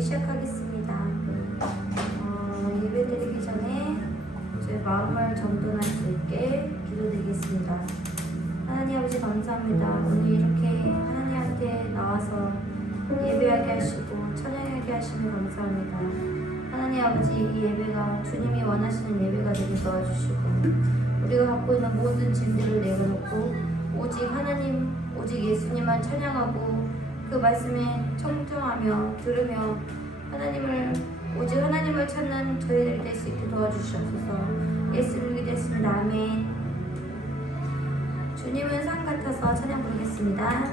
시작하겠습니다. 예배 드리기 전에 저희 마음을 정돈할 수 있게 기도드리겠습니다. 하나님 아버지 감사합니다. 오늘 이렇게 하나님한테 나와서 예배하게 하시고 찬양하게 하시며 감사합니다. 하나님 아버지 이 예배가 주님이 원하시는 예배가 되게 도와주시고 우리가 갖고 있는 모든 짐들을 내려놓고 오직 하나님, 오직 예수님만 찬양하고 그 말씀에 청정하며 들으며 하나님을 오직 하나님을 찾는 저희들이 될 수 있게 도와주시옵소서. 예수님을 기도했습니다. 아멘. 주님은 산 같아서 찬양 부르겠습니다.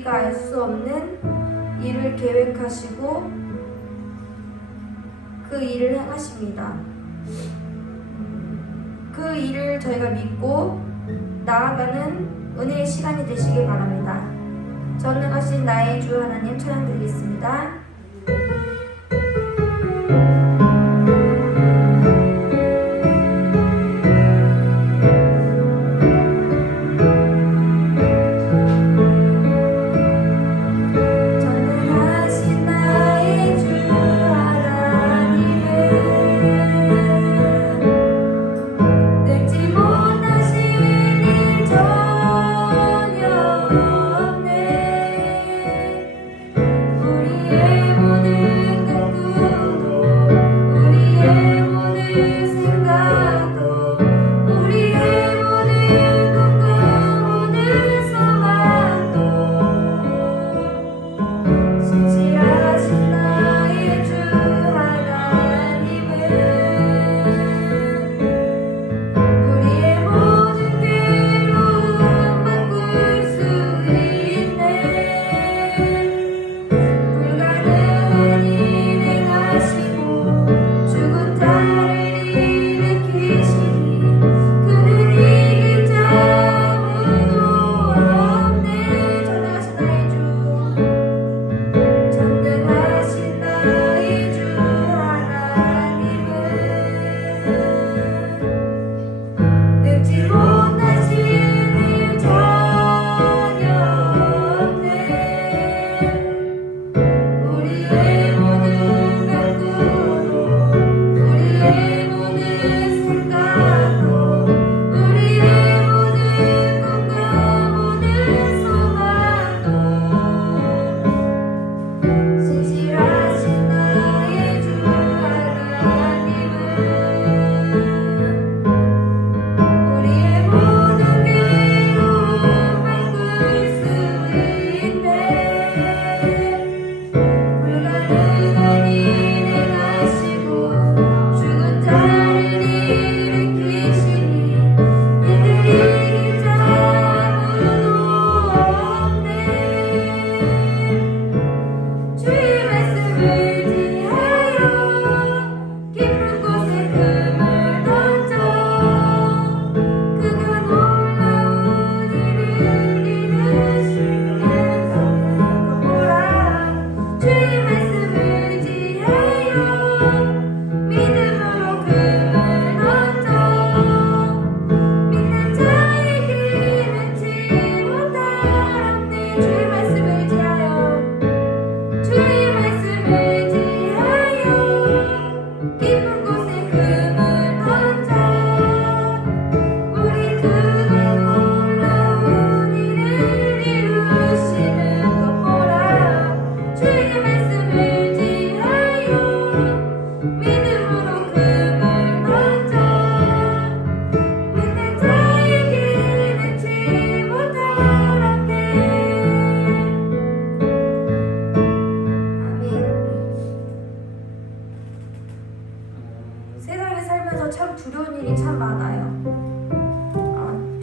우리가 알 수 없는 일을 계획하시고 그 일을 행하십니다. 그 일을 저희가 믿고 나아가는 은혜의 시간이 되시길 바랍니다. 전능하신 나의 주 하나님 찬양드리겠습니다.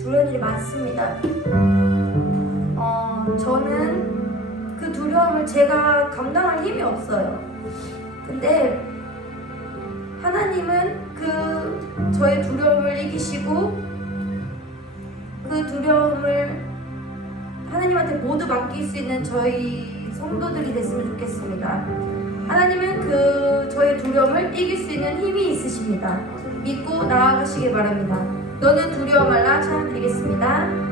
두려운 일이 많습니다. 저는 그 두려움을 제가 감당할 힘이 없어요. 근데 하나님은 그 저의 두려움을 이기시고 그 두려움을 하나님한테 모두 맡길 수 있는 저희 성도들이 됐으면 좋겠습니다. 하나님은 그 저의 두려움을 이길 수 있는 힘이 있으십니다. 믿고 나아가시길 바랍니다. 너는 두려워 말라. 찬양 드리겠습니다.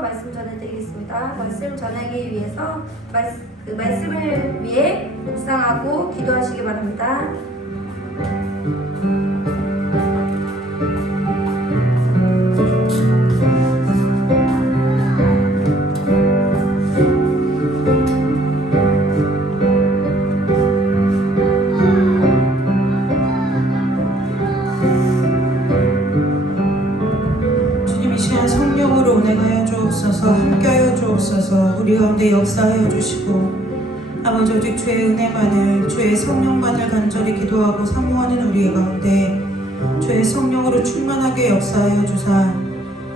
말씀 전해드리겠습니다. 말씀 전하기 위해서 그 말씀을 위해 묵상하고 기도하시기 바랍니다. 오셔서 우리 가운데 역사하여 주시고 아버지 오직 주의 은혜만을 주의 성령만을 간절히 기도하고 사모하는 우리 가운데 주의 성령으로 충만하게 역사하여 주사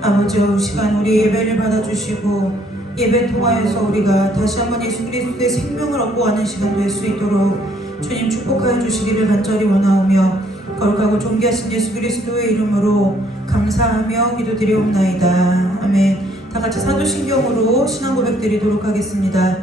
아버지 이 시간 우리 예배를 받아주시고 예배 통하여서 우리가 다시 한번 예수 그리스도의 생명을 얻고 가는 시간 될 수 있도록 주님 축복하여 주시기를 간절히 원하오며 거룩하고 존귀하신 예수 그리스도의 이름으로 감사하며 기도드리옵나이다. 아멘. 다같이 사도신경으로 신앙 고백 드리도록 하겠습니다.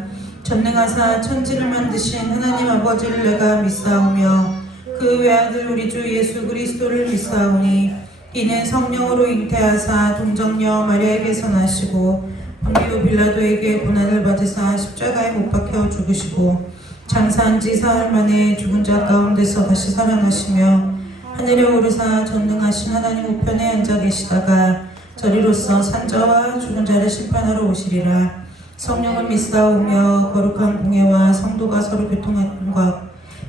전능하사 천지를 만드신 하나님 아버지를 내가 믿사오며 그 외아들 우리 주 예수 그리스도를 믿사오니 이는 성령으로 잉태하사 동정녀 마리아에게서 나시고 본디오 빌라도에게 고난을 받으사 십자가에 못 박혀 죽으시고 장사한 지 사흘 만에 죽은 자 가운데서 다시 살아나시며 하늘에 오르사 전능하신 하나님 우편에 앉아 계시다가 저리로서 산자와 죽은 자를 심판하러 오시리라. 성령을 믿사오며 거룩한 공예와 성도가 서로 교통하는 것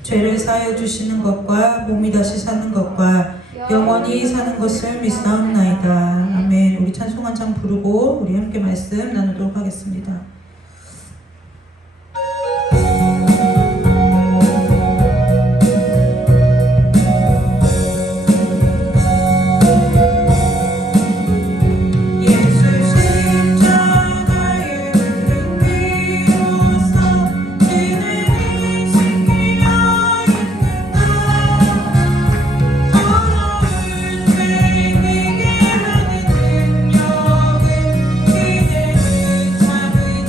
죄를 사하여 주시는 것과 몸이 다시 사는 것과 영원히 사는 것을 믿사옵나이다. 아멘. 우리 찬송 한 장 부르고 우리 함께 말씀 나누도록 하겠습니다. 기대는 작은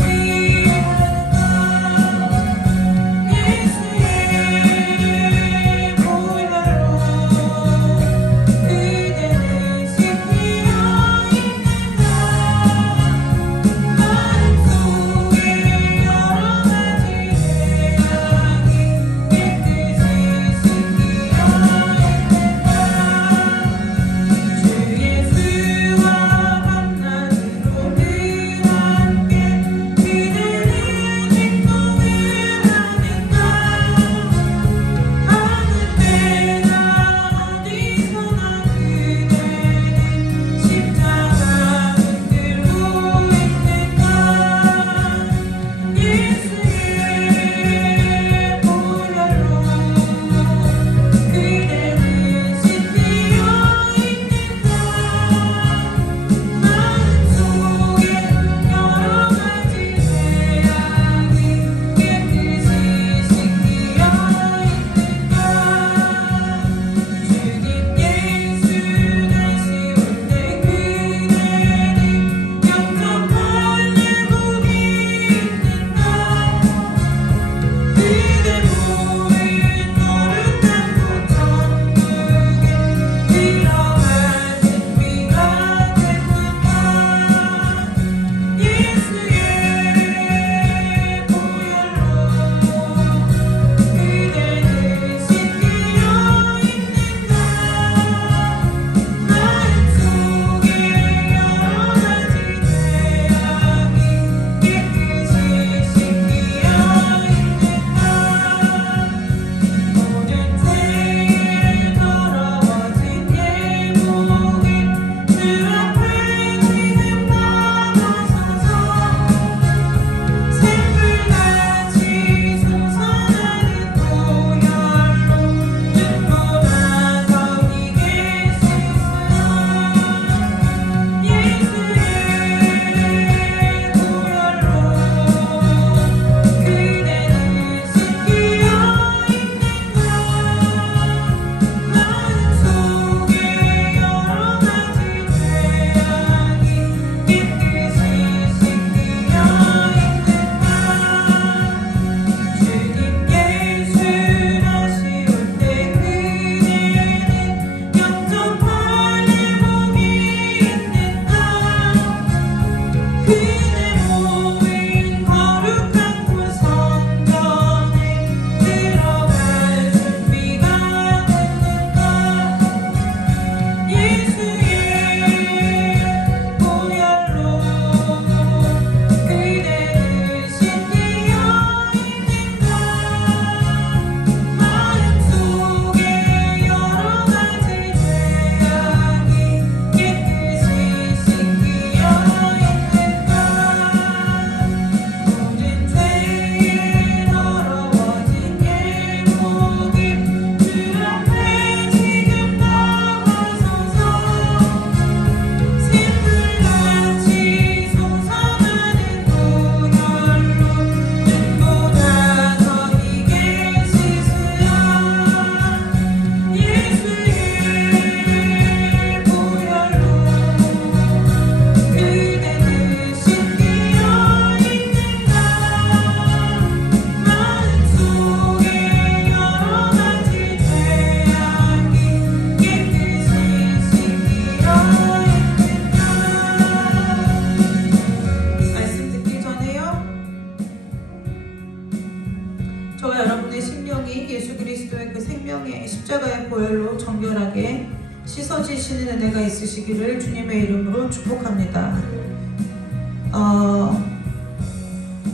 저와 여러분의 심령이 예수 그리스도의 그 생명의 십자가의 보혈로 정결하게 씻어지시는 은혜가 있으시기를 주님의 이름으로 축복합니다.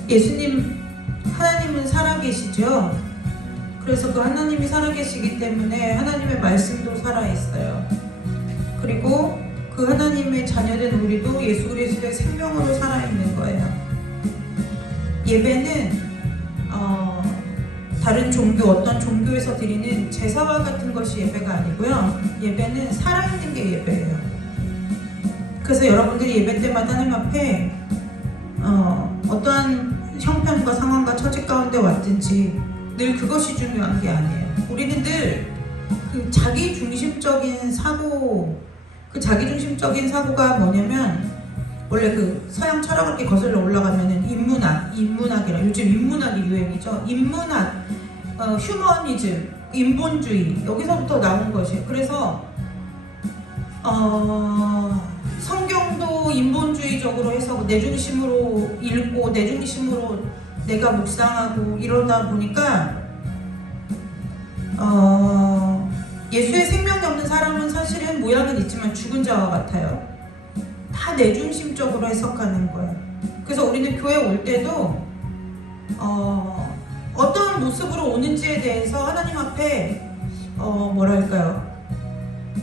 예수님, 하나님은 살아계시죠? 그래서 그 하나님이 살아계시기 때문에 하나님의 말씀도 살아있어요. 그리고 그 하나님의 자녀된 우리도 예수 그리스도의 생명으로 살아있는 거예요. 예배는 다른 종교, 어떤 종교에서 드리는 제사와 같은 것이 예배가 아니고요. 예배는 살아있는 게 예배예요. 그래서 여러분들이 예배 때마다 하나님 앞에 어떠한 형편과 상황과 처지 가운데 왔든지 늘 그것이 중요한 게 아니에요. 우리는 늘 그 자기중심적인 사고, 그 자기중심적인 사고가 뭐냐면 원래 그 서양 철학을 이렇게 거슬러 올라가면은 인문학이라 요즘 인문학이 유행이죠. 인문학, 휴머니즘, 인본주의 여기서부터 나온 것이에요. 그래서 성경도 인본주의적으로 해서 내 중심으로 읽고 내 중심으로 내가 묵상하고 이러다 보니까 예수의 생명이 없는 사람은 사실은 모양은 있지만 죽은 자와 같아요. 다 내중심적으로 해석하는 거예요. 그래서 우리는 교회 올 때도 어떤 모습으로 오는지에 대해서 하나님 앞에 뭐랄까요,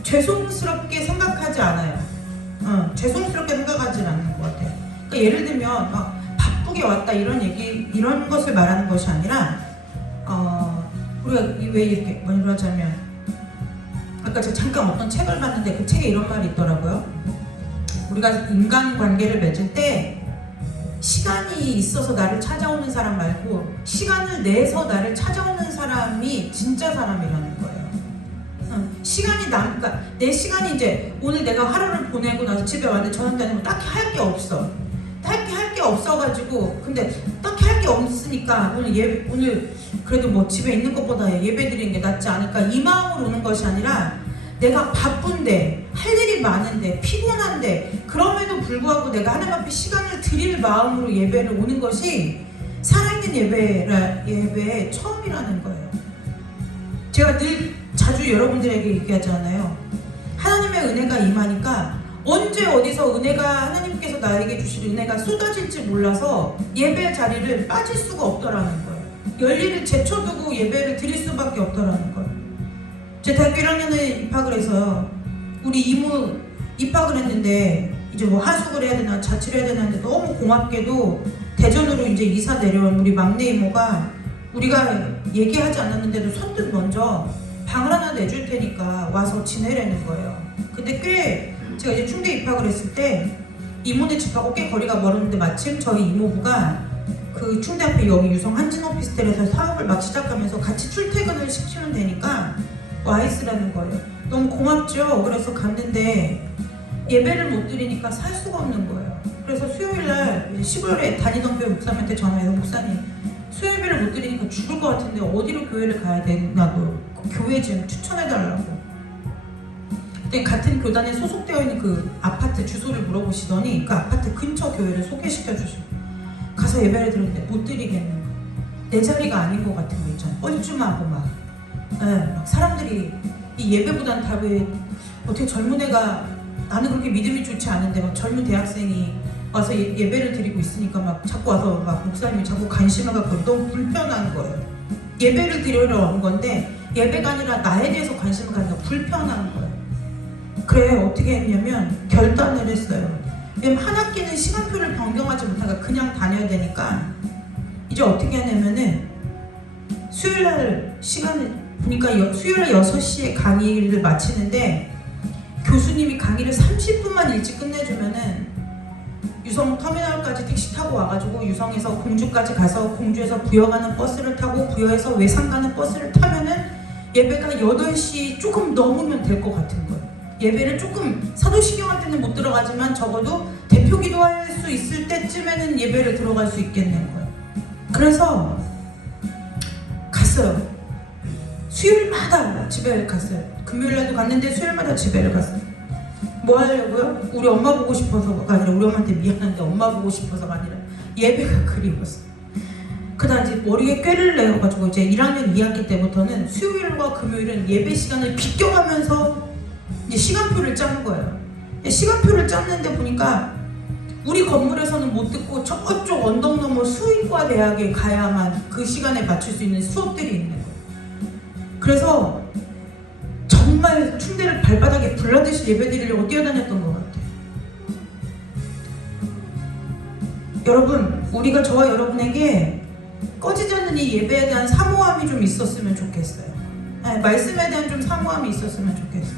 죄송스럽게 생각하지 않아요. 죄송스럽게 생각하지 않는 것 같아요. 그러니까 예를 들면 막 바쁘게 왔다 이런 것을 말하는 것이 아니라 우리가 왜 이렇게 말하자면 아까 제가 잠깐 어떤 책을 봤는데 그 책에 이런 말이 있더라고요. 우리가 인간관계를 맺을 때 시간이 있어서 나를 찾아오는 사람 말고 시간을 내서 나를 찾아오는 사람이 진짜 사람이라는 거예요. 그러니까 내 시간이 이제 오늘 내가 하루를 보내고 나서 집에 왔는데 저녁 다니면 딱히 할 게 없어. 할 게 없어가지고 근데 딱히 할 게 없으니까 오늘 그래도 뭐 집에 있는 것보다 예배 드리는 게 낫지 않을까 이 마음으로 오는 것이 아니라 내가 바쁜데 할 일이 많은데 피곤한데 그럼에도 불구하고 내가 하나님 앞에 시간을 드릴 마음으로 예배를 오는 것이 살아있는 예배의 처음이라는 거예요. 제가 늘 자주 여러분들에게 얘기하잖아요. 하나님의 은혜가 임하니까 언제 어디서 하나님께서 나에게 주실 은혜가 쏟아질지 몰라서 예배 자리를 빠질 수가 없더라는 거예요. 열일을 제쳐두고 예배를 드릴 수밖에 없더라는 거예요. 제 대학교 1학년에 입학을 해서요. 우리 이모 입학을 했는데 이제 뭐 하숙을 해야 되나 자취를 해야 되나 했는데 너무 고맙게도 대전으로 이제 이사 내려온 우리 막내 이모가 우리가 얘기하지 않았는데도 선뜻 먼저 방을 하나 내줄 테니까 와서 지내라는 거예요. 근데 제가 이제 충대 입학을 했을 때 이모네 집하고 꽤 거리가 멀었는데 마침 저희 이모부가 그 충대 앞에 여기 유성 한진 오피스텔에서 사업을 막 시작하면서 같이 출퇴근을 시키면 되니까 와 있으라는 거예요. 너무 고맙죠. 그래서 갔는데 예배를 못 드리니까 살 수가 없는 거예요. 그래서 수요일날 15일에 다니던 교회 목사님한테 전화해서 목사님 수요일을 못 드리니까 죽을 것 같은데 어디로 교회를 가야 되나도 그 교회 좀 추천해달라고. 그때 같은 교단에 소속되어 있는 그 아파트 주소를 물어보시더니 그 아파트 근처 교회를 소개시켜 주시고 가서 예배를 드렸는데 못 드리겠는 거예요. 내 자리가 아닌 것 같은 거 있잖아요. 뻘쭘하고 막 사람들이 이 예배보다는 다 왜 어떻게 젊은 애가 나는 그렇게 믿음이 좋지 않은데 막 젊은 대학생이 와서 예배를 드리고 있으니까 막 자꾸 와서 막 목사님이 자꾸 관심을 갖고 너무 불편한 거예요. 예배를 드리러 온 건데 예배가 아니라 나에 대해서 관심을 갖는 거 불편한 거예요. 그래 어떻게 했냐면 결단을 했어요. 왜냐면 한 학기는 시간표를 변경하지 못하고 그냥 다녀야 되니까 이제 어떻게 하냐면은 수요일날 시간을 보니까 수요일날 6시에 강의를 마치는데 교수님이 강의를 30분만 일찍 끝내주면은 유성 터미널까지 택시 타고 와가지고 유성에서 공주까지 가서 공주에서 부여 가는 버스를 타고 부여에서 외상 가는 버스를 타면은 예배가 8시 조금 넘으면 될 것 같은 거예요. 예배를 조금 사도신경할 때는 못 들어가지만 적어도 대표 기도할 수 있을 때쯤에는 예배를 들어갈 수 있겠는 거예요. 그래서 갔어요. 수요일마다 집에 갔어요. 금요일날도 갔는데 수요일마다 집에를 갔어요. 뭐 하려고요? 우리 엄마 보고 싶어서가 아니라 우리 엄마한테 미안한데 엄마 보고 싶어서가 아니라 예배가 그리웠어요. 그다음 이제 머리에 꾀를 내가지고 이제 1학년 2학기 때부터는 수요일과 금요일은 예배 시간을 비껴가면서 이제 시간표를 짠 거예요. 시간표를 짰는데 보니까 우리 건물에서는 못 듣고 저쪽 언덕 너머 수의과 대학에 가야만 그 시간에 맞출 수 있는 수업들이 있는 거예요. 그래서 정말 춘대를 발바닥에 불라듯이 예배드리려고 뛰어다녔던 것 같아요. 여러분, 우리가 저와 여러분에게 꺼지지 않는 이 예배에 대한 사모함이 좀 있었으면 좋겠어요. 네, 말씀에 대한 좀 사모함이 있었으면 좋겠어요.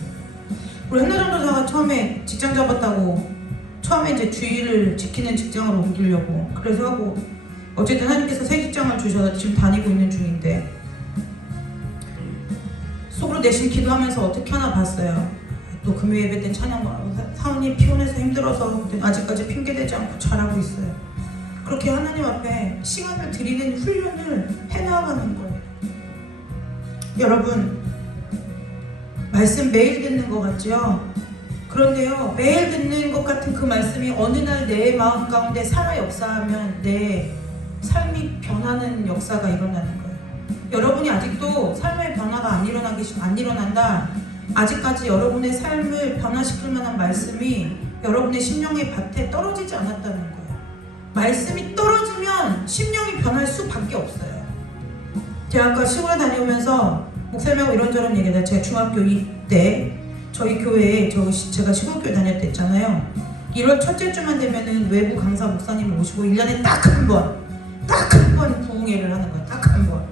우리 한나전도사가 처음에 직장 잡았다고 처음에 이제 주일을 지키는 직장으로 옮기려고 그래서 하고 어쨌든 하나님께서 새 직장을 주셔서 지금 다니고 있는 중인데 속으로 내심 기도하면서 어떻게 하나 봤어요. 또 금요 예배 때 찬양하고 사원이 피곤해서 힘들어서 아직까지 핑계대지 않고 잘하고 있어요. 그렇게 하나님 앞에 시간을 드리는 훈련을 해나가는 거예요. 여러분, 말씀 매일 듣는 것 같죠? 그런데요, 매일 듣는 것 같은 그 말씀이 어느 날 내 마음 가운데 살아 역사하면 내 삶이 변하는 역사가 일어나는 거예요. 여러분이 아직도 삶의 변화가 안 일어난다. 아직까지 여러분의 삶을 변화시킬 만한 말씀이 여러분의 심령의 밭에 떨어지지 않았다는 거예요. 말씀이 떨어지면 심령이 변할 수밖에 없어요. 제가 아까 시골에 다녀오면서 목사님하고 이런저런 얘기다. 제가 중학교 때 저희 교회에 제가 시골교회 다닐 때 있잖아요. 1월 첫째 주만 되면은 외부 강사 목사님을 모시고 1년에 딱 한 번 부흥회를 하는 거예요. 딱 한 번.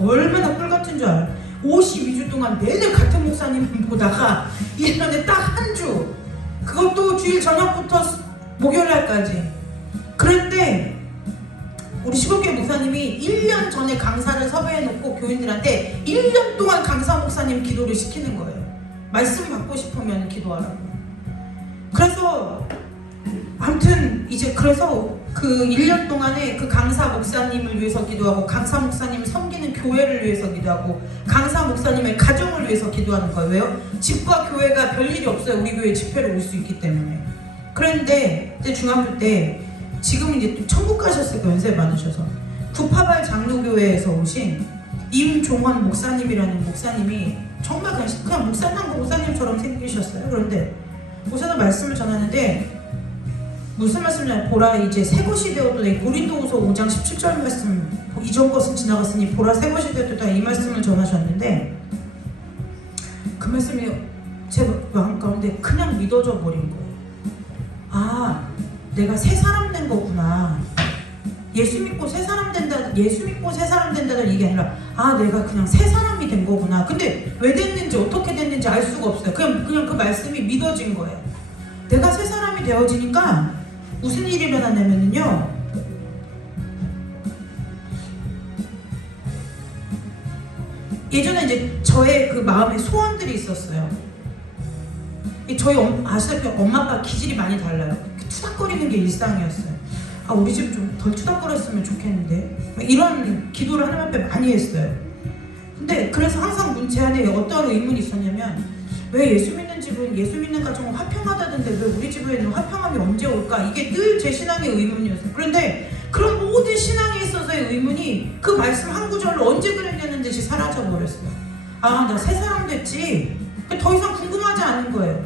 얼마나 꿀같은 줄 알아요. 52주 동안 매일 같은 목사님 보다가 1년에 딱 한 주. 그것도 주일 저녁부터 목요일날까지. 그런데 우리 시골교회 목사님이 1년 전에 강사를 섭외해놓고 교인들한테 1년 동안 강사 목사님 기도를 시키는 거예요. 말씀 받고 싶으면 기도하라고. 그래서 아무튼 이제 그래서 그 1년 동안에 그 강사 목사님을 위해서 기도하고 강사 목사님을 섬기는 교회를 위해서 기도하고 강사 목사님의 가정을 위해서 기도하는 거예요. 왜요? 집과 교회가 별일이 없어요. 우리 교회 집회를 올 수 있기 때문에. 그런데 그때 중학교 때 지금 이제 또 천국 가셨을 거예요. 연세 많으셔서. 구파발 장로교회에서 오신 임종환 목사님이라는 목사님이 정말 그냥 목사님처럼 생기셨어요. 그런데 목사님 말씀을 전하는데 무슨 말씀이냐면 보라 이제 새 것이 되었더니 고린도후서 5장 17절 말씀 이전 것은 지나갔으니 보라 새 것이 되었다 이 말씀을 전하셨는데 그 말씀이 제 마음 가운데 그냥 믿어져 버린 거예요. 아, 내가 새 사람 된 거구나. 예수 믿고 새 사람 된다는 이게 아니라 아, 내가 그냥 새 사람이 된 거구나. 근데 왜 됐는지 어떻게 됐는지 알 수가 없어요. 그냥 그 말씀이 믿어진 거예요. 내가 새 사람이 되어지니까 무슨 일이 일어나냐면요. 예전에 이제 저의 그 마음에 소원들이 있었어요. 저희 아시다시피 엄마 아빠 기질이 많이 달라요. 투닥거리는 게 일상이었어요. 아, 우리 집 좀 덜 투닥거렸으면 좋겠는데 이런 기도를 하나님 앞에 많이 했어요. 근데 그래서 항상 제 안에 어떤 의문이 있었냐면 왜 예수 믿는 집은 예수 믿는 가정은 화평하다던데 왜 우리 집에는 화평함이 언제 올까? 이게 늘 제 신앙의 의문이었어요. 그런데 그런 모든 신앙에 있어서의 의문이 그 말씀 한 구절로 언제 그랬냐는 듯이 사라져버렸어요. 아, 나 새 사람 됐지? 더 이상 궁금하지 않은 거예요.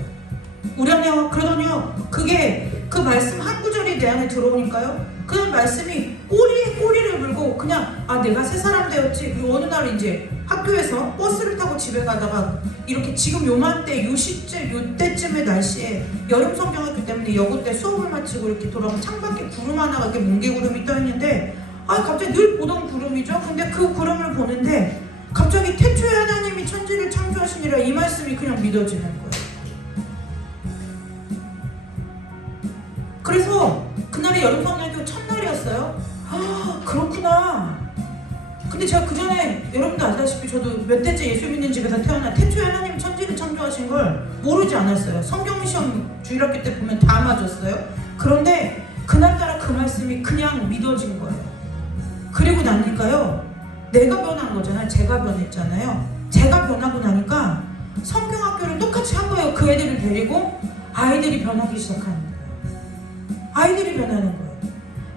우리 안에 그러더니요, 그게 그 말씀 한 구절이 내 안에 들어오니까요, 그 말씀이 꼬리에 꼬리를 물고 그냥 아, 내가 새 사람 되었지. 그리고 어느 날 이제 학교에서 버스를 타고 집에 가다가 이렇게 지금 요맘때 요때쯤의 날씨에 여름 성경학교 때문에 여고 때 수업을 마치고 이렇게 돌아오면 창밖에 구름 하나가 이렇게 뭉게구름이 떠있는데 아, 갑자기 늘 보던 구름이죠. 근데 그 구름을 보는데 갑자기 태초에 하나님이 천지를 창조하시니라 이 말씀이 그냥 믿어지는 거예요. 그래서 그날이 여름성경학교 첫날이었어요. 아, 그렇구나. 근데 제가 그 전에 여러분도 아시다시피 저도 몇 대째 예수 믿는 집에서 태어나 태초에 하나님이 천지를 창조하신 걸 모르지 않았어요. 성경 시험 주일학교 때 보면 다 맞았어요. 그런데 그날따라 그 말씀이 그냥 믿어진 거예요. 그리고 나니까요, 내가 변한 거잖아요. 제가 변했잖아요. 제가 변하고 나니까 성경학교를 똑같이 한 거예요. 그 애들을 데리고 아이들이 변하기 시작하는 거예요. 아이들이 변하는 거예요.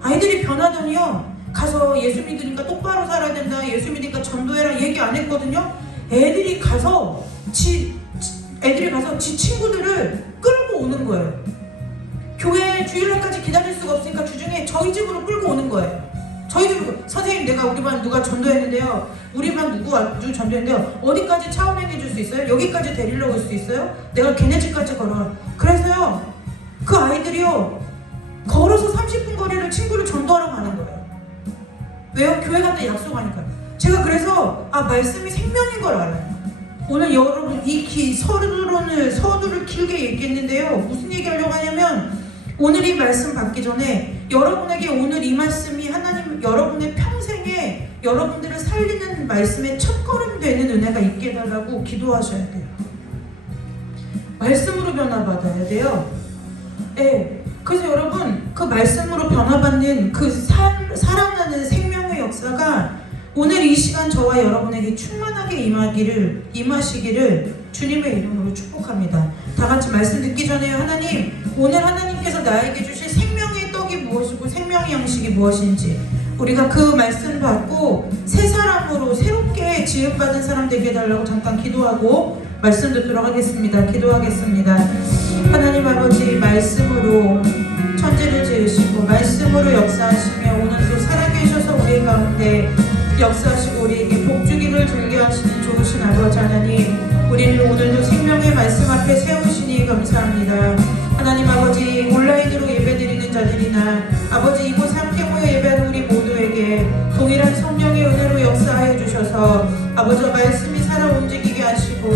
아이들이 변하더니요, 가서 예수 믿으니까 똑바로 살아야 된다, 예수 믿으니까 전도해라 얘기 안 했거든요. 애들이 가서 지 친구들을 끌고 오는 거예요. 교회 주일날까지 기다릴 수가 없으니까 주중에 저희 집으로 끌고 오는 거예요. 저희 집으로, 선생님 내가 우리 반 누가 전도했는데요, 우리 반 누구 전도했는데요, 어디까지 차 운행해 줄 수 있어요? 여기까지 데리러 올 수 있어요? 내가 걔네 집까지 걸어가. 그래서요 그 아이들이요 걸어서 30분 거리를 친구를 전도하러 가는 거예요. 왜요? 교회 갔다 약속하니까. 제가 그래서 말씀이 생명인 걸 알아요. 오늘 여러분 이 서두를 길게 얘기했는데요, 무슨 얘기하려고 하냐면, 오늘 이 말씀 받기 전에 여러분에게 오늘 이 말씀이 하나님 여러분의 평생에 여러분들을 살리는 말씀의 첫걸음 되는 은혜가 있게 해달라고 기도하셔야 돼요. 말씀으로 변화받아야 돼요. 네. 그래서 여러분 그 말씀으로 변화받는 그 살아나는 생명의 역사가 오늘 이 시간 저와 여러분에게 충만하게 임하시기를 주님의 이름으로 축복합니다. 다 같이 말씀 듣기 전에 하나님, 오늘 하나님께서 나에게 주실 생명의 떡이 무엇이고 생명의 양식이 무엇인지 우리가 그 말씀 받고 새 사람으로 새롭게 지음받은 사람 되게 해달라고 잠깐 기도하고 말씀 듣도록 하겠습니다. 기도하겠습니다. 하나님 아버지, 말씀으로 천지를 지으시고 말씀으로 역사하시며 오늘도 살아계셔서 우리 가운데 역사하시고 우리에게 복주기를 들게 하시는 좋으신 아버지 하나님, 우리를 오늘도 생명의 말씀 앞에 세우시니 감사합니다. 하나님 아버지, 온라인으로 예배드리는 자들이나 아버지 이곳에 함께 모여 예배하는 우리 모두에게 동일한 성령의 은혜로 역사하여 주셔서 아버지 말씀이 살아 움직이게 하시고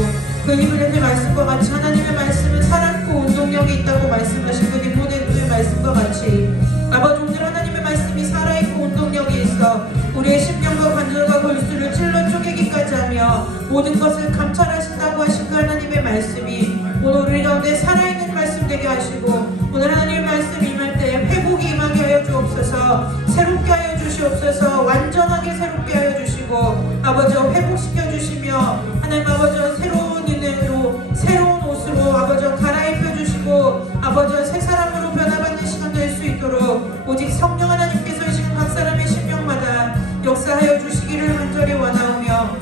그 히브리서의 말씀과 같이 하나님의 말씀은 살았고 운동력이 있다고 말씀하신 그 디모데후서의 말씀과 같이 아버지 오늘 하나님의 말씀이 살아있고 운동력이 있어 우리의 심령과 관절과 골수를 찔러 쪼개기까지 하며 모든 것을 감찰하신다고 하신 그 하나님의 말씀이 오늘 우리 가운데 살아있는 말씀 되게 하시고 오늘 하나님의 말씀 임할 때 회복이 임하게 하여 주옵소서, 새롭게 하여 주시옵소서, 완전하게 새롭게 하여 주시고 아버지 회복시켜 주시며 하나님 아버지 새로운 은혜로 새로운 옷으로 아버지 갈아입혀 주시고 아버지 새 사람으로 변화받는 시간 될 수 있도록 오직 성령 하나님께서 이 시간 각 사람의 심령마다 역사하여 주시기를 간절히 원하오며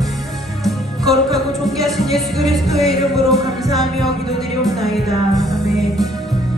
거룩하고 존귀하신 예수 그리스도의 이름으로 감사하며 기도드리옵나이다. 아멘.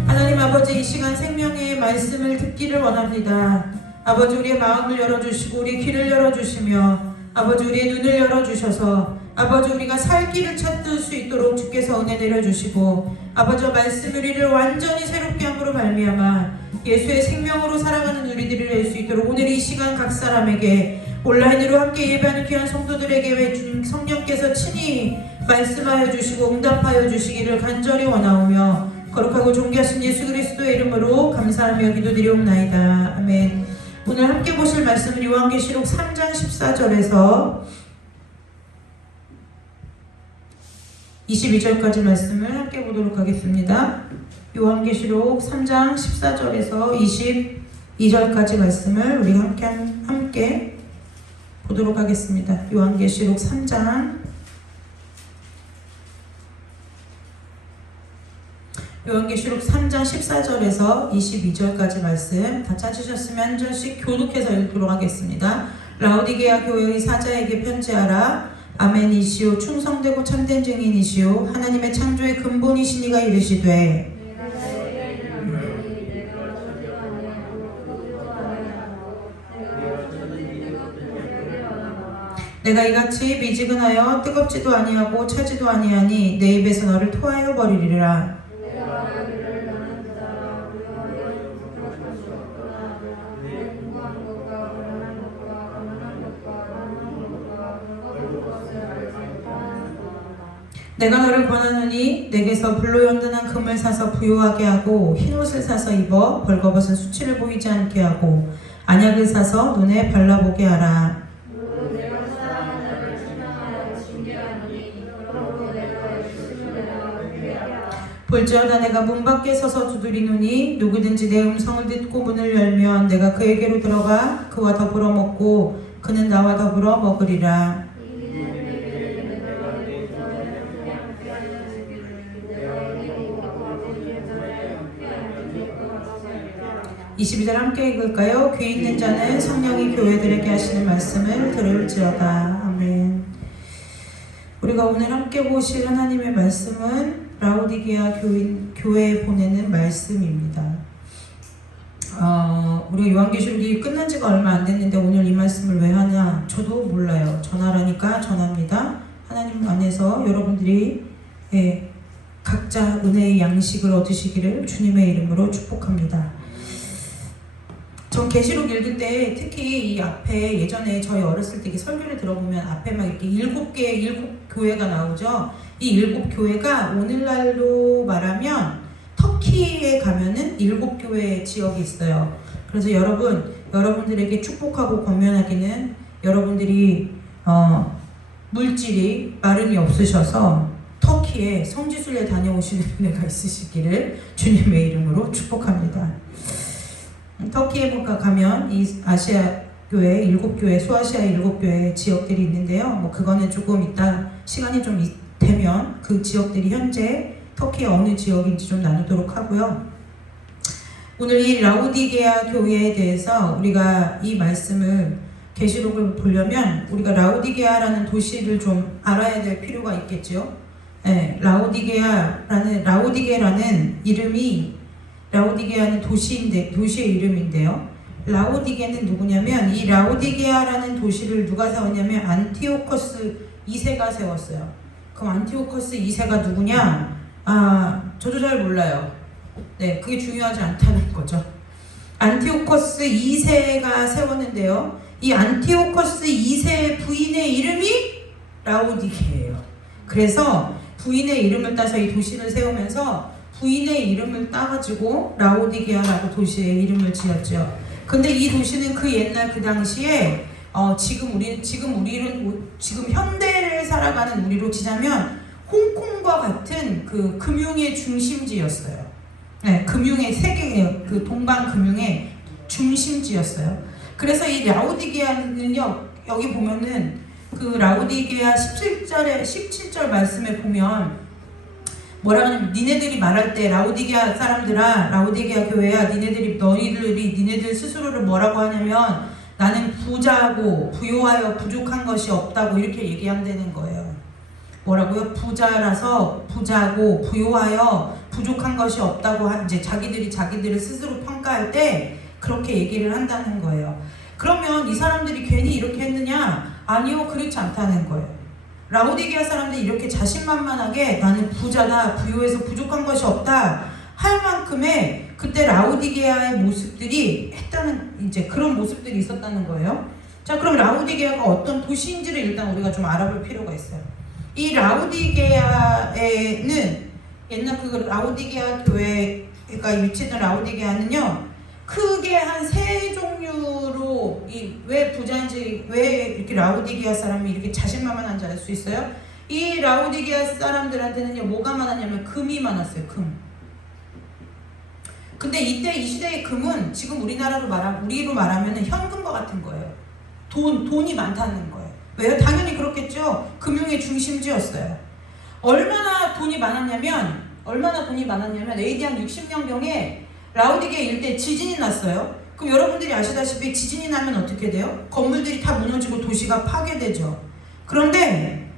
하나님 아버지, 이 시간 생명의 말씀을 듣기를 원합니다. 아버지 우리의 마음을 열어주시고 우리의 귀를 열어주시며 아버지 우리의 눈을 열어주셔서 아버지 우리가 살 길을 찾을 수 있도록 주께서 은혜 내려주시고 아버지 말씀 우리를 완전히 새롭게 함으로 말미암아 예수의 생명으로 살아가는 우리들이 될 수 있도록 오늘 이 시간 각 사람에게 온라인으로 함께 예배하는 귀한 성도들에게 주님 성령께서 친히 말씀하여 주시고 응답하여 주시기를 간절히 원하오며 거룩하고 존귀하신 예수 그리스도의 이름으로 감사하며 기도드리옵나이다. 아멘. 오늘 함께 보실 말씀은 요한계시록 3장 14절에서 22절까지 말씀을 함께 보도록 하겠습니다. 요한계시록 3장 14절에서 22절까지 말씀을 우리가 함께 보도록 하겠습니다. 요한계시록 3장 14절에서 22절까지 말씀 다 찾으셨으면 한 절씩 교독해서 읽도록 하겠습니다. 라오디게아 교회의 사자에게 편지하라. 아멘이시오 충성되고 참된 증인이시오 하나님의 창조의 근본이시니가 이르시되 내가 이같이 미지근하여 뜨겁지도 아니하고 차지도 아니하니 내 입에서 너를 토하여 버리리라. 내가 너를 권하노니 내게서 불로 연단한 금을 사서 부요하게 하고 흰옷을 사서 입어 벌거벗은 수치를 보이지 않게 하고 안약을 사서 눈에 발라보게 하라. 볼지어다 내가 문 밖에 서서 두드리노니 누구든지 내 음성을 듣고 문을 열면 내가 그에게로 들어가 그와 더불어 먹고 그는 나와 더불어 먹으리라. 22절 함께 읽을까요? 귀 있는 자는 성령이 교회들에게 하시는 말씀을 들을지어다. 아멘. 우리가 오늘 함께 보실 하나님의 말씀은 라오디게아 교회에 보내는 말씀입니다. 우리가 요한계시록이 끝난 지가 얼마 안 됐는데 오늘 이 말씀을 왜 하냐? 저도 몰라요. 전하라니까 전합니다. 하나님 안에서 여러분들이 각자 은혜의 양식을 얻으시기를 주님의 이름으로 축복합니다. 전 계시록 읽을 때 특히 이 앞에 예전에 저희 어렸을 때 설교를 들어보면 앞에 막 이렇게 일곱 교회가 나오죠. 이 7교회가 오늘날로 말하면 터키에 가면은 7교회 지역이 있어요. 그래서 여러분들에게 축복하고 권면하기는 여러분들이 물질이 마름이 없으셔서 터키에 성지순례 다녀오시는 은혜가 있으시기를 주님의 이름으로 축복합니다. 터키에 가면 이 아시아 교회 7교회, 소아시아 7교회 지역들이 있는데요. 뭐 그거는 조금 이따 시간이 좀 되면 그 지역들이 현재 터키의 어느 지역인지 좀 나누도록 하고요. 오늘 이 라오디게아 교회에 대해서 우리가 이 말씀을 계시록을 보려면 우리가 라오디게아라는 도시를 좀 알아야 될 필요가 있겠죠. 네, 라오디게라는 이름이 라오디게아는 도시의 이름인데요. 라오디게는 누구냐면 이 라오디게아라는 도시를 누가 세웠냐면 안티오커스 2세가 세웠어요. 그럼 안티오커스 2세가 누구냐? 저도 잘 몰라요. 네, 그게 중요하지 않다는 거죠. 안티오커스 2세가 세웠는데요. 이 안티오커스 2세 부인의 이름이 라오디게예요. 그래서 부인의 이름을 따서 이 도시를 세우면서 부인의 이름을 따가지고 라오디게아라고 도시의 이름을 지었죠. 근데 이 도시는 그 옛날 그 당시에 지금 현대를 살아가는 우리로 치자면 홍콩과 같은 그 금융의 중심지였어요. 네, 금융의 세계 그 동방 금융의 중심지였어요. 그래서 이 라오디게아는요, 여기 보면은 그 라오디게아 17절 말씀에 보면 뭐라 하냐면 니네들이 말할 때 라오디게아 사람들아, 라오디게아 교회야, 니네들 스스로를 뭐라고 하냐면 나는 부자고 부요하여 부족한 것이 없다고 이렇게 얘기한다는 거예요. 뭐라고요? 부자라서 부자고 부요하여 부족한 것이 없다고 이제 자기들을 스스로 평가할 때 그렇게 얘기를 한다는 거예요. 그러면 이 사람들이 괜히 이렇게 했느냐? 아니요, 그렇지 않다는 거예요. 라오디게아 사람들이 이렇게 자신만만하게 나는 부자다, 부요해서 부족한 것이 없다 할 만큼의 그때 라오디게아의 모습들이 했다는 이제 그런 모습들이 있었다는 거예요. 자, 그럼 라오디게아가 어떤 도시인지를 일단 우리가 좀 알아볼 필요가 있어요. 이 라오디게아에는 옛날 그 라오디게아 교회가 위치했던 라오디게아는요, 크게 한 3종류로 왜 부자인지, 왜 이렇게 라오디게아 사람이 이렇게 자신만만한지 알 수 있어요? 이 라오디게아 사람들한테는요, 뭐가 많았냐면 금이 많았어요. 금. 근데 이때 이 시대의 금은 지금 우리로 말하면 현금과 같은 거예요. 돈이 많다는 거예요. 왜요? 당연히 그렇겠죠. 금융의 중심지였어요. 얼마나 돈이 많았냐면 AD 한 60년경에 라오디게아 일대 지진이 났어요. 그럼 여러분들이 아시다시피 지진이 나면 어떻게 돼요? 건물들이 다 무너지고 도시가 파괴되죠. 그런데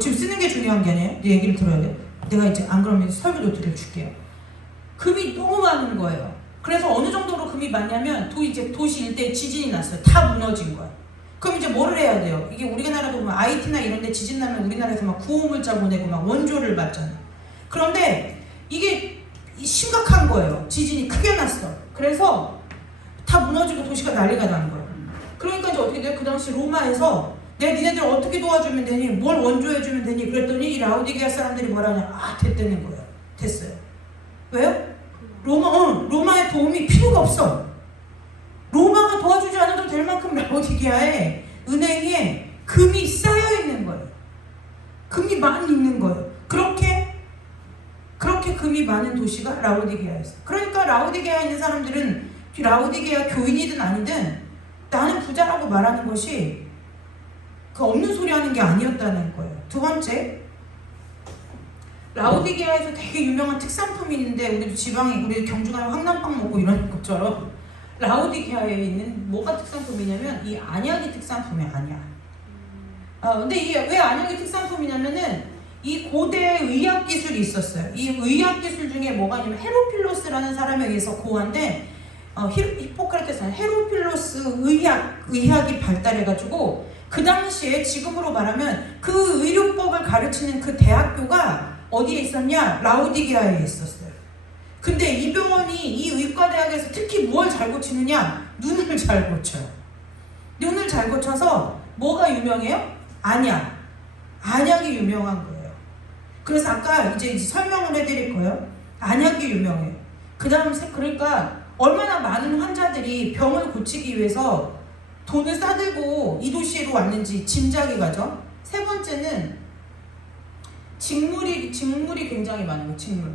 지금 쓰는 게 중요한 게 아니에요. 내 얘기를 들어야 돼요. 내가 이제 안 그러면 설교 노트를 줄게요. 금이 너무 많은 거예요. 그래서 어느 정도로 금이 많냐면 이제 도시 일대에 지진이 났어요. 다 무너진 거야. 그럼 이제 뭐를 해야 돼요? 이게 우리나라도 보면 IT나 이런 데 지진 나면 우리나라에서 막 구호물자 보내고 막 원조를 받잖아요. 그런데 이게 심각한 거예요. 지진이 크게 났어. 그래서 다 무너지고 도시가 난리가 난 거예요. 그러니까 이제 어떻게 돼요? 그 당시 로마에서 니네들 어떻게 도와주면 되니? 뭘 원조해주면 되니? 그랬더니 이 라오디게아 사람들이 뭐라냐? 됐다는 거예요. 됐어요. 왜요? 로마의 도움이 필요가 없어. 로마가 도와주지 않아도 될 만큼 라오디게아의 은행에 금이 쌓여 있는 거예요. 금이 많이 있는 거예요. 그렇게 금이 많은 도시가 라오디게아였어요. 그러니까 라오디게아에 있는 사람들은 라오디게아 교인이든 아니든 나는 부자라고 말하는 것이 그 없는 소리 하는 게 아니었다는 거예요. 두 번째, 라오디게아에서 되게 유명한 특산품이 있는데 우리도 지방에 우리 경주 가면 황남빵 먹고 이러는 것처럼 라오디게아에 있는 뭐가 특산품이냐면 이 안약이 특산품이야. 안약. 근데 이게 왜 안약이 특산품이냐면은 이 고대 의학 기술이 있었어요. 이 의학 기술 중에 뭐가 있냐면 헤로필로스라는 사람에 의해서 고안된 히포크라테스는 헤로필로스 의학이 발달해가지고 그 당시에 지금으로 말하면 그 의료법을 가르치는 그 대학교가 어디에 있었냐? 라오디게아에 있었어요. 근데 이 병원이 이 의과대학에서 특히 뭘 잘 고치느냐? 눈을 잘 고쳐요. 눈을 잘 고쳐서 뭐가 유명해요? 안약. 안약이 유명한 거예요. 그래서 아까 이제 설명을 해드릴 거예요. 안약이 유명해요. 그 다음 그러니까 얼마나 많은 환자들이 병을 고치기 위해서 돈을 싸들고 이 도시로 왔는지 짐작이 가죠. 세 번째는 직물이 굉장히 많은 거예요. 직물.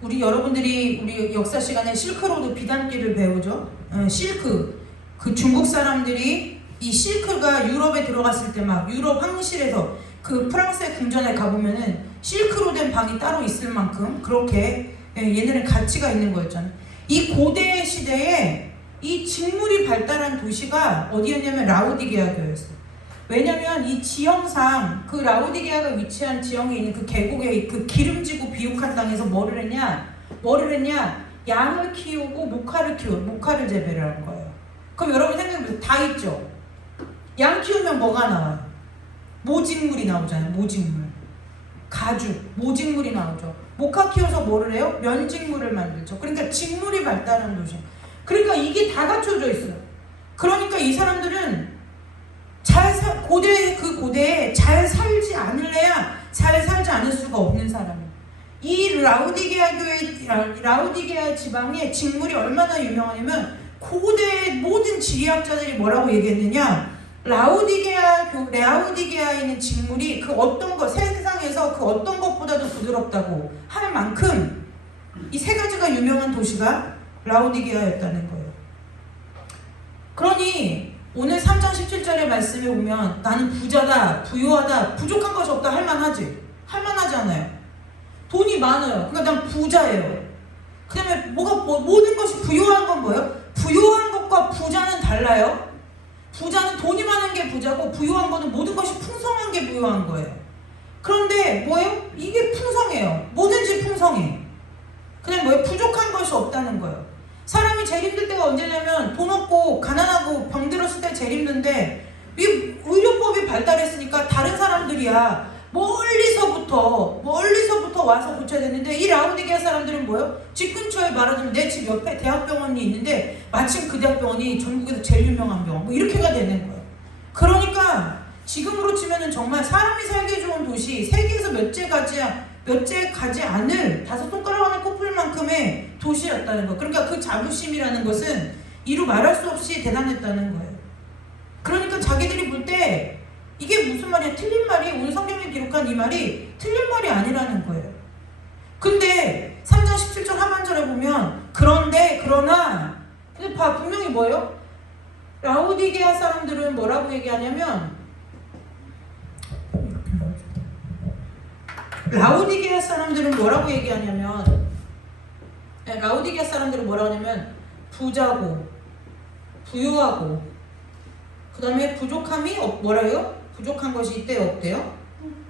우리 여러분들이 우리 역사 시간에 실크로드 비단길을 배우죠. 실크. 그 중국 사람들이 이 실크가 유럽에 들어갔을 때 막 유럽 황실에서 그 프랑스의 궁전에 가보면은 실크로 된 방이 따로 있을 만큼 그렇게 얘네는 가치가 있는 거였잖아요. 이 고대 시대에 이 직물이 발달한 도시가 어디였냐면 라오디게아교였어요. 왜냐면 이 지형상 그 라오디게아가 위치한 지형에 있는 그 계곡에 그 기름지고 비옥한 땅에서 뭐를 했냐? 양을 키우고 목화를 재배를 한 거예요. 그럼 여러분 생각해보세요. 다 있죠? 양 키우면 뭐가 나와요? 모직물이 나오잖아요. 모직물. 가죽, 모직물이 나오죠. 목화 키워서 뭐를 해요? 면직물을 만들죠. 그러니까 직물이 발달한 도시. 그러니까 이게 다 갖춰져 있어요. 그러니까 이 사람들은 고대에 잘 살지 않을래야 잘 살지 않을 수가 없는 사람이에요. 이 라오디게아 지방의 직물이 얼마나 유명하냐면 고대 모든 지리학자들이 뭐라고 얘기했느냐? 라오디게아에 있는 직물이 그 어떤 것, 세상에서 그 어떤 것보다도 부드럽다고 할 만큼 이 세 가지가 유명한 도시가 라오디게아였다는 거예요. 그러니 오늘 3장 17절의 말씀에 보면 나는 부자다, 부유하다, 부족한 것이 없다 할만하지? 할만하지 않아요. 돈이 많아요. 그러니까 난 부자예요. 그 다음에 모든 것이 부유한 건 뭐예요? 부유한 것과 부자는 달라요. 부자는 돈이 많은 게 부자고 부유한 거는 모든 것이 풍성한 게 부유한 거예요. 그런데 뭐예요? 이게 풍성해요. 뭐든지 풍성해. 그냥 뭐예요? 부족한 것이 없다는 거예요. 사람이 제일 힘들 때가 언제냐면 돈 없고 가난하고 병들었을 때 제일 힘든데 이 의료법이 발달했으니까 다른 사람들이야 멀리서부터 와서 고쳐야 되는데 이 라오디게아 사람들은 뭐예요? 집 근처에 말하자면 내 집 옆에 대학병원이 있는데 마침 그 대학병원이 전국에서 제일 유명한 병원 뭐 이렇게가 되는 거예요. 그러니까 지금으로 치면은 정말 사람이 살기 좋은 도시 세계에서 몇째 가지 않을 다섯 손가락 안에 꼽힐 만큼의 도시였다는 거. 그러니까 그 자부심이라는 것은 이루 말할 수 없이 대단했다는 거예요. 그러니까 자기들이 볼 때 이게 무슨 말이야? 틀린 말이 오늘 성경에 기록한 이 말이 틀린 말이 아니라는 거예요. 근데 3장 17절 하반절에 보면 그러나 근데 분명히 뭐예요? 라오디게아 사람들은 뭐라고 얘기하냐면 라오디게아 사람들은 뭐라고 하냐면 부자고 부유하고 그 다음에 부족함이 뭐라요? 부족한 것이 있대요? 없대요?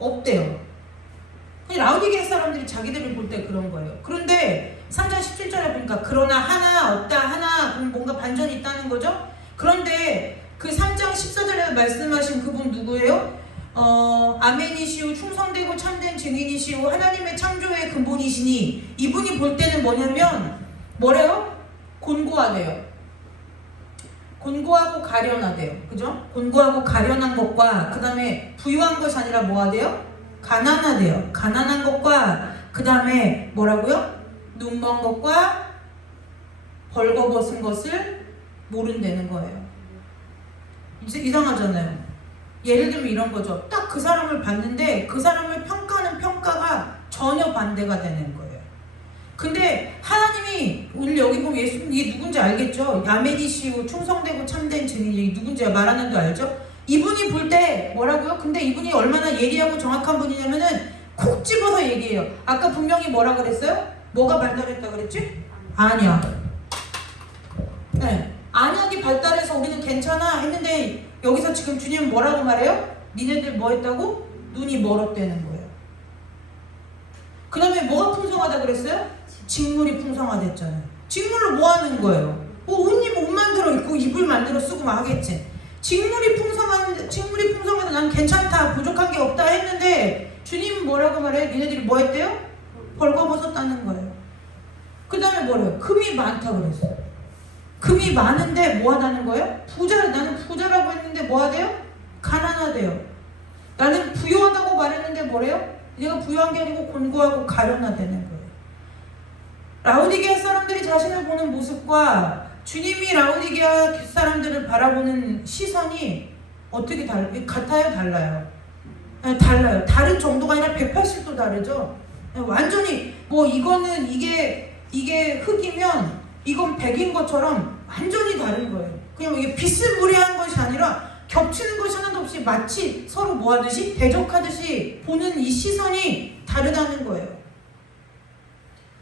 없대요. 라오디게아 사람들이 자기들을 볼 때 그런 거예요. 그런데 3장 17절에 보니까 그러나 하나 없다 하나 뭔가 반전이 있다는 거죠. 그런데 그 3장 14절에 말씀하신 그분 누구예요? 아멘이시오 충성되고 참된 증인이시오 하나님의 창조의 근본이시니 이분이 볼 때는 뭐냐면 뭐래요? 곤고하대요. 곤고하고 가련하대요. 그죠? 곤고하고 가련한 것과 그 다음에 부유한 것이 아니라 뭐하대요? 가난하대요. 가난한 것과 그 다음에 뭐라고요? 눈먼 것과 벌거벗은 것을 모른다는 거예요. 이제 이상하잖아요. 예를 들면 이런 거죠. 딱 그 사람을 봤는데 그 사람을 평가하는 평가가 전혀 반대가 되는 거예요. 근데 하나님이 오늘 여기 보면 예수님 이게 누군지 알겠죠? 아멘이시오 충성되고 참된 증인이 누군지 말하는 거 알죠? 이분이 볼 때 뭐라고요? 근데 이분이 얼마나 예리하고 정확한 분이냐면은 콕 집어서 얘기해요. 아까 분명히 뭐라 그랬어요? 뭐가 발달했다 그랬지? 안약. 네, 안약이 발달해서 우리는 괜찮아 했는데 여기서 지금 주님은 뭐라고 말해요? 니네들 뭐 했다고? 눈이 멀었다는 거예요. 그 다음에 뭐가 풍성하다 그랬어요? 직물이 풍성하댔잖아요. 직물로 뭐 하는 거예요? 옷 만들어 입고 이불 만들어 쓰고 막 하겠지. 직물이 풍성해도 난 괜찮다, 부족한 게 없다 했는데 주님은 뭐라고 말해요? 니네들이 뭐 했대요? 벌거벗었다는 거예요. 그 다음에 뭐래요? 금이 많다 그랬어요. 금이 많은데 뭐 하다는 거예요? 나는 부자라고 했는데 뭐 하대요? 가난하대요. 나는 부유하다고 말했는데 뭐래요? 내가 부유한 게 아니고 곤고하고 가련하다는 거예요. 라오디게아 사람들이 자신을 보는 모습과 주님이 라오디게아 사람들을 바라보는 시선이 어떻게 같아요? 달라요? 네, 달라요. 다른 정도가 아니라 180도 다르죠. 네, 완전히 뭐 이거는 이게 흙이면 이건 백인 것처럼 완전히 다른 거예요. 그냥 이게 비스무리한 것이 아니라 겹치는 것이 하나도 없이 마치 서로 뭐 하듯이 대적하듯이 보는 이 시선이 다르다는 거예요.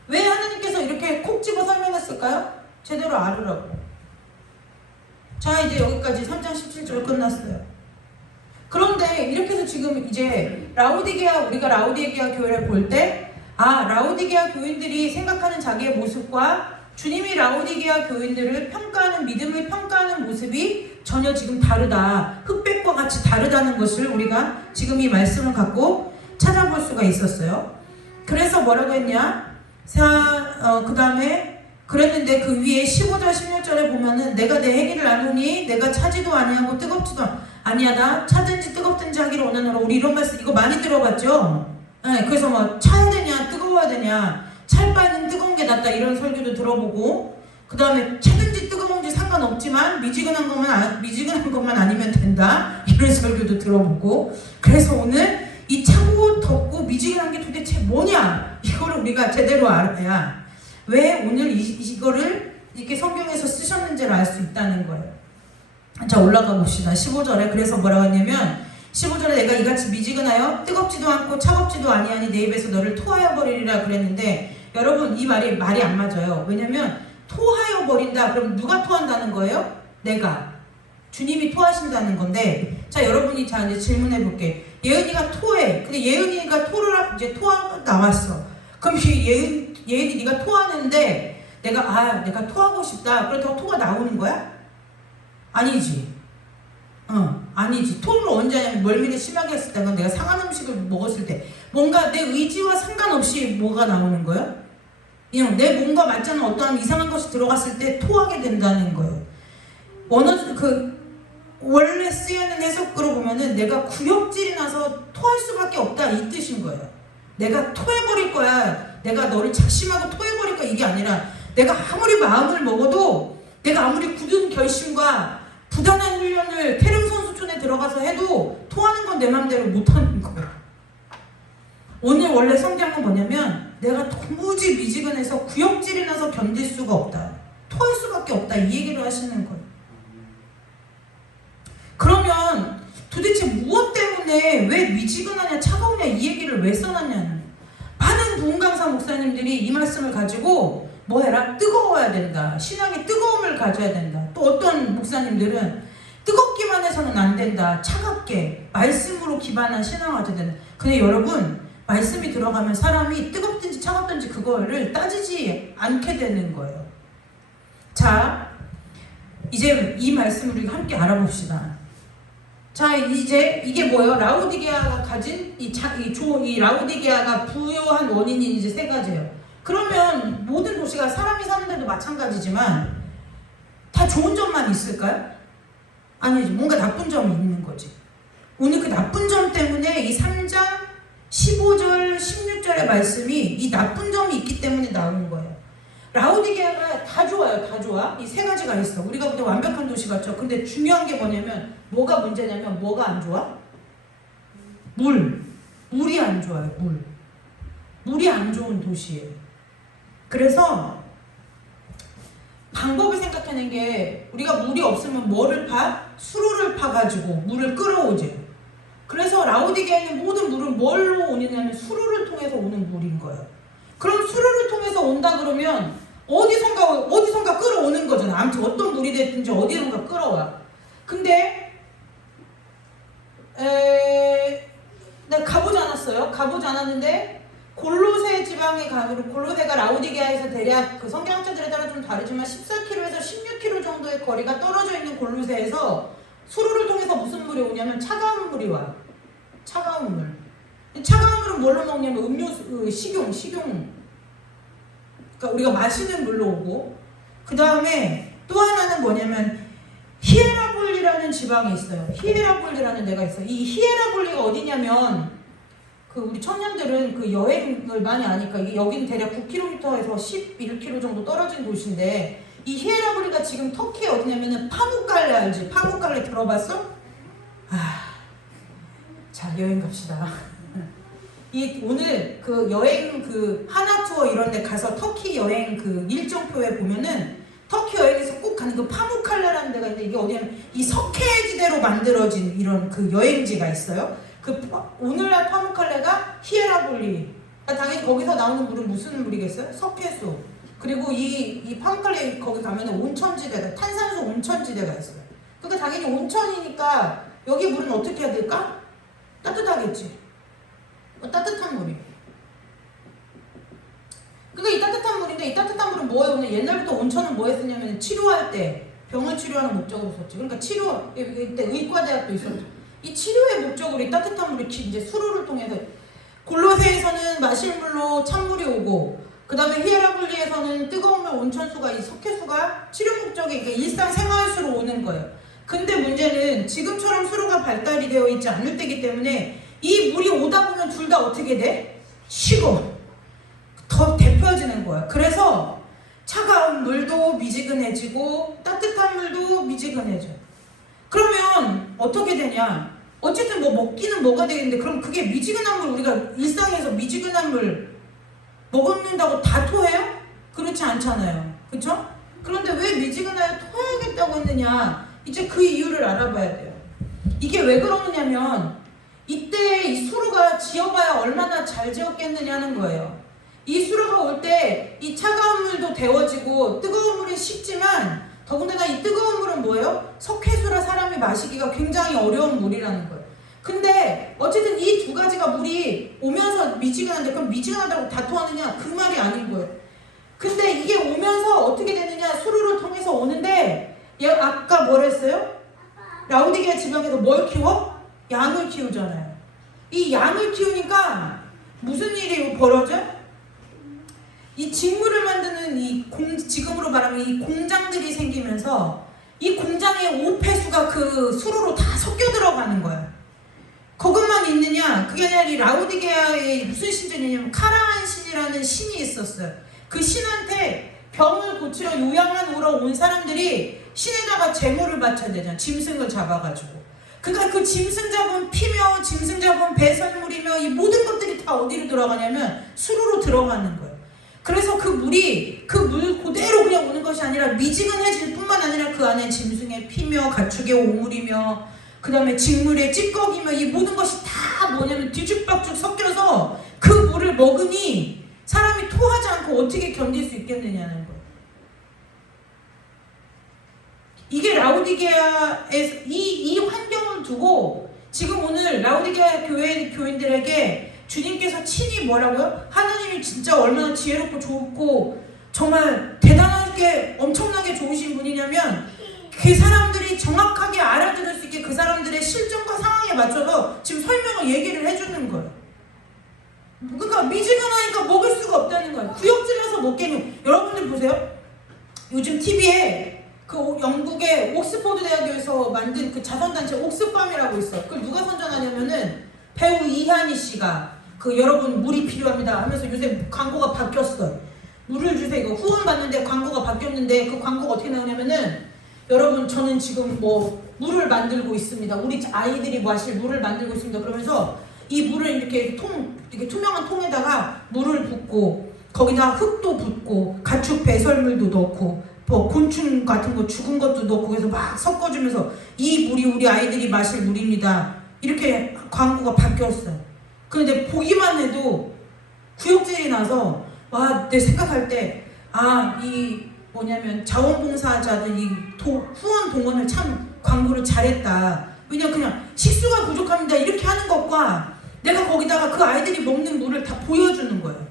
왜 하나님께서 이렇게 콕 집어 설명했을까요? 제대로 알으라고. 자, 이제 여기까지 3장 17절 끝났어요. 그런데 이렇게 해서 지금 이제 우리가 라오디게아 교회를 볼 때, 라오디게아 교인들이 생각하는 자기의 모습과 주님이 라오디게아 교인들을 평가하는, 믿음을 평가하는 모습이 전혀 지금 다르다. 흑백과 같이 다르다는 것을 우리가 지금 이 말씀을 갖고 찾아볼 수가 있었어요. 그래서 뭐라고 했냐? 그 다음에 그랬는데 그 위에 15절 16절에 보면은 내가 내 행위를 아노니 내가 차지도 아니하고 뜨겁지도 아니하다. 차든지 뜨겁든지 하기를 원하노라. 우리 이런 말씀 이거 많이 들어봤죠? 네, 그래서 뭐 차야 되냐 뜨거워야 되냐, 찰 바에는 뜨거운 게 낫다, 이런 설교도 들어보고, 그 다음에 차든지 뜨거운지 상관없지만 미지근한 것만 아니면 된다, 이런 설교도 들어보고. 그래서 오늘 이 차고 덥고 미지근한 게 도대체 뭐냐, 이거를 우리가 제대로 알아야 왜 오늘 이거를 이렇게 성경에서 쓰셨는지를 알 수 있다는 거예요. 자, 올라가 봅시다. 15절에 그래서 뭐라고 했냐면, 15절에 내가 이같이 미지근하여 뜨겁지도 않고 차갑지도 아니하니 내 입에서 너를 토하여 버리리라 그랬는데, 여러분 이 말이 안 맞아요. 왜냐면 토하여 버린다 그럼 누가 토한다는 거예요? 내가, 주님이 토하신다는 건데. 자, 여러분이 이제 질문해 볼게. 예은이가 토해. 근데 예은이가 토가 나왔어. 그럼 예은이 네가 토하는데 내가 토하고 싶다, 그렇다고 토가 나오는 거야? 아니지. 아니지. 토를 언제 하냐면 멀미를 심하게 했을 때, 내가 상한 음식을 먹었을 때, 뭔가 내 의지와 상관없이 뭐가 나오는 거예요? 그냥 내 몸과 맞지 않는 어떠한 이상한 것이 들어갔을 때 토하게 된다는 거예요. 원래 쓰여있는 해석으로 보면은 내가 구역질이 나서 토할 수밖에 없다, 이 뜻인 거예요. 내가 토해버릴 거야, 내가 너를 작심하고 토해버릴 거야, 이게 아니라 내가 아무리 마음을 먹어도, 내가 아무리 굳은 결심과 부단한 훈련을 태릉선수촌에 들어가서 해도 토하는 건 내 맘대로 못하는 거예요. 오늘 원래 성경은 뭐냐면 내가 도무지 미지근해서 구역질이 나서 견딜 수가 없다, 토할 수밖에 없다, 이 얘기를 하시는 거예요. 그러면 도대체 무엇 때문에 왜 미지근하냐 차가우냐 이 얘기를 왜 써놨냐는, 많은 부흥강사 목사님들이 이 말씀을 가지고 뭐 해라? 뜨거워야 된다, 신앙의 뜨거움을 가져야 된다. 또 어떤 목사님들은 뜨겁기만 해서는 안 된다, 차갑게 말씀으로 기반한 신앙을 가져야 된다. 근데 여러분, 말씀이 들어가면 사람이 뜨겁든지 차갑든지 그거를 따지지 않게 되는 거예요. 자, 이제 이 말씀을 우리가 함께 알아봅시다. 자, 이제 이게 뭐예요? 라오디게아가 가진 이 라오디게아가 부여한 원인이 이제 세 가지예요. 그러면 모든 도시가 사람이 사는 데도 마찬가지지만 다 좋은 점만 있을까요? 아니지. 뭔가 나쁜 점이 있는 거지. 오늘 그 나쁜 점 때문에 이 3장 15절 16절의 말씀이 이 나쁜 점이 있기 때문에 나오는 거예요. 라오디게아가 다 좋아요. 다 좋아. 이 세 가지가 있어. 우리가 보통 완벽한 도시 같죠. 근데 중요한 게 뭐냐면, 뭐가 문제냐면, 뭐가 안 좋아? 물이 안 좋아요. 물이 안 좋은 도시예요. 그래서 방법을 생각하는 게, 우리가 물이 없으면 뭐를 파? 수로를 파가지고 물을 끌어오지. 그래서 라오디게아에 있는 모든 물은 뭘로 오느냐면 수로를 통해서 오는 물인 거예요. 그럼 수로를 통해서 온다 그러면 어디선가 끌어오는 거잖아. 아무튼 어떤 물이 됐든지 어디선가 끌어와. 근데 내가 가보지 않았어요. 가보지 않았는데 골로새 지방에 가면 골로새가 라오디게아에서 대략 그 성경학자들에 따라 좀 다르지만 14km에서 16km 정도의 거리가 떨어져 있는 골로새에서 수로를 통해서 무슨 물이 오냐면 차가운 물이 와요. 차가운 물. 차가운 물은 뭘로 먹냐면 음료수, 식용. 그러니까 우리가 마시는 물로 오고, 그 다음에 또 하나는 뭐냐면 히에라볼리라는 지방이 있어요. 히에라볼리라는 데가 있어요. 이 히에라볼리가 어디냐면 그 우리 청년들은 그 여행을 많이 아니까 이게 여기는 대략 9km에서 11km 정도 떨어진 곳인데, 이 히에라볼리가 지금 터키에 어디냐면은 파무칼레 알지? 파무칼레 들어봤어? 자, 여행 갑시다. 오늘 그 여행 그 하나 투어 이런 데 가서 터키 여행 그 일정표에 보면은 터키 여행에서 꼭 가는 그 파무칼레라는 데가 있는데, 이게 어디냐면 이 석회지대로 만들어진 이런 그 여행지가 있어요. 오늘날 파무칼레가 히에라볼리. 당연히 거기서 나오는 물은 무슨 물이겠어요? 석회수. 그리고 이 파무칼레 거기 가면은 온천지대가, 탄산수 온천지대가 있어요. 그러니까 당연히 온천이니까 여기 물은 어떻게 해야 될까? 따뜻하겠지. 따뜻한 물이. 그러니까 이 따뜻한 물인데, 이 따뜻한 물은 뭐예요? 오늘 옛날부터 온천은 뭐 했었냐면 치료할 때 병을 치료하는 목적으로 썼지. 그러니까 치료, 이때 의과대학도 있었죠. 이 치료의 목적으로 이 따뜻한 물이 이제 수로를 통해서 골로새에서는 마실 물로 찬물이 오고, 그 다음에 히에라볼리에서는 뜨거운 물 온천수가, 이 석회수가 치료 목적에 그러니까 일상생활수로 오는 거예요. 근데 문제는 지금처럼 수로가 발달이 되어 있지 않을 때이기 때문에 이 물이 오다 보면 둘 다 어떻게 돼? 식어. 더 데펴지는 거야. 그래서 차가운 물도 미지근해지고 따뜻한 물도 미지근해져. 그러면 어떻게 되냐? 어쨌든 뭐 먹기는 뭐가 되겠는데, 그럼 그게 미지근한 물, 우리가 일상에서 미지근한 물 먹는다고 다 토해요? 그렇지 않잖아요. 그쵸? 그런데 왜 미지근하게 토해야겠다고 했느냐? 이제 그 이유를 알아봐야 돼요. 이게 왜 그러느냐면 이때 이 수로가 지어봐야 얼마나 잘 지었겠느냐는 거예요. 이 수로가 올 때 이 차가운 물도 데워지고 뜨거운 물이 식지만, 더군다나 이 뜨거운 물은 뭐예요? 석회수라 사람이 마시기가 굉장히 어려운 물이라는 거예요. 근데 어쨌든 이 두 가지가 물이 오면서 미지근한데, 그럼 미지근하다고 다 토하느냐? 그 말이 아닌 거예요. 근데 이게 오면서 어떻게 되느냐? 수로를 통해서 오는데, 아까 뭘 했어요? 라오디게아 지방에서 뭘 키워? 양을 키우잖아요. 이 양을 키우니까 무슨 일이 벌어져요? 이 직물을 만드는 지금으로 말하면 이 공장들이 생기면서 이 공장의 오폐수가 그 수로로 다 섞여 들어가는 거예요. 그것만 있느냐? 그게 아니라 이 라오디게아에 무슨 신전이냐면 카라한 신이라는 신이 있었어요. 그 신한테 병을 고치러 요양만 오러 온 사람들이 신에다가 제물을 바쳐야 되잖아. 짐승을 잡아가지고. 그러니까 그 짐승 잡은 피며 짐승 잡은 배설물이며 이 모든 것들이 다 어디로 들어가냐면 수로로 들어가는 거예요. 그래서 그 물이 그 물 그대로 그냥 오는 것이 아니라 미지근해질 뿐만 아니라 그 안에 짐승의 피며 가축의 오물이며 그 다음에 직물의 찌꺼기며 이 모든 것이 다 뭐냐면 뒤죽박죽 섞여서 그 물을 먹으니 사람이 토하지 않고 어떻게 견딜 수 있겠느냐는 거예요. 이게 라오디게아에서 이 환경을 두고 지금 오늘 라오디게아 교인들에게 주님께서 친히 뭐라고요? 하나님이 진짜 얼마나 지혜롭고 좋고 정말 대단하게 엄청나게 좋으신 분이냐면 그 사람들이 정확하게 알아들을 수 있게 그 사람들의 실정과 상황에 맞춰서 지금 설명을 얘기를 해주는 거예요. 그러니까 미지근하니까 먹을 수가 없다는 거예요. 구역질러서 먹겠니? 여러분들 보세요. 요즘 TV에 그 영국의 옥스퍼드 대학교에서 만든 그 자선단체 옥스팜이라고 있어요. 그걸 누가 선전하냐면은 배우 이한희 씨가 그 여러분 물이 필요합니다 하면서 요새 광고가 바뀌었어요. 물을 주세요. 이거 후원 받는데 광고가 바뀌었는데 그 광고가 어떻게 나오냐면은 여러분 저는 지금 뭐 물을 만들고 있습니다. 우리 아이들이 마실 물을 만들고 있습니다. 그러면서 이 물을 이렇게 투명한 통에다가 물을 붓고 거기다 흙도 붓고 가축 배설물도 넣고 뭐 곤충 같은 거 죽은 것도 넣고 그래서 막 섞어주면서 이 물이 우리 아이들이 마실 물입니다. 이렇게 광고가 바뀌었어요. 그런데 보기만 해도 구역질이 나서 와, 내 생각할 때 이 뭐냐면 자원봉사자들 이 후원 동원을 참 광고를 잘했다. 왜냐 그냥 식수가 부족합니다 이렇게 하는 것과 내가 거기다가 그 아이들이 먹는 물을 다 보여주는 거예요.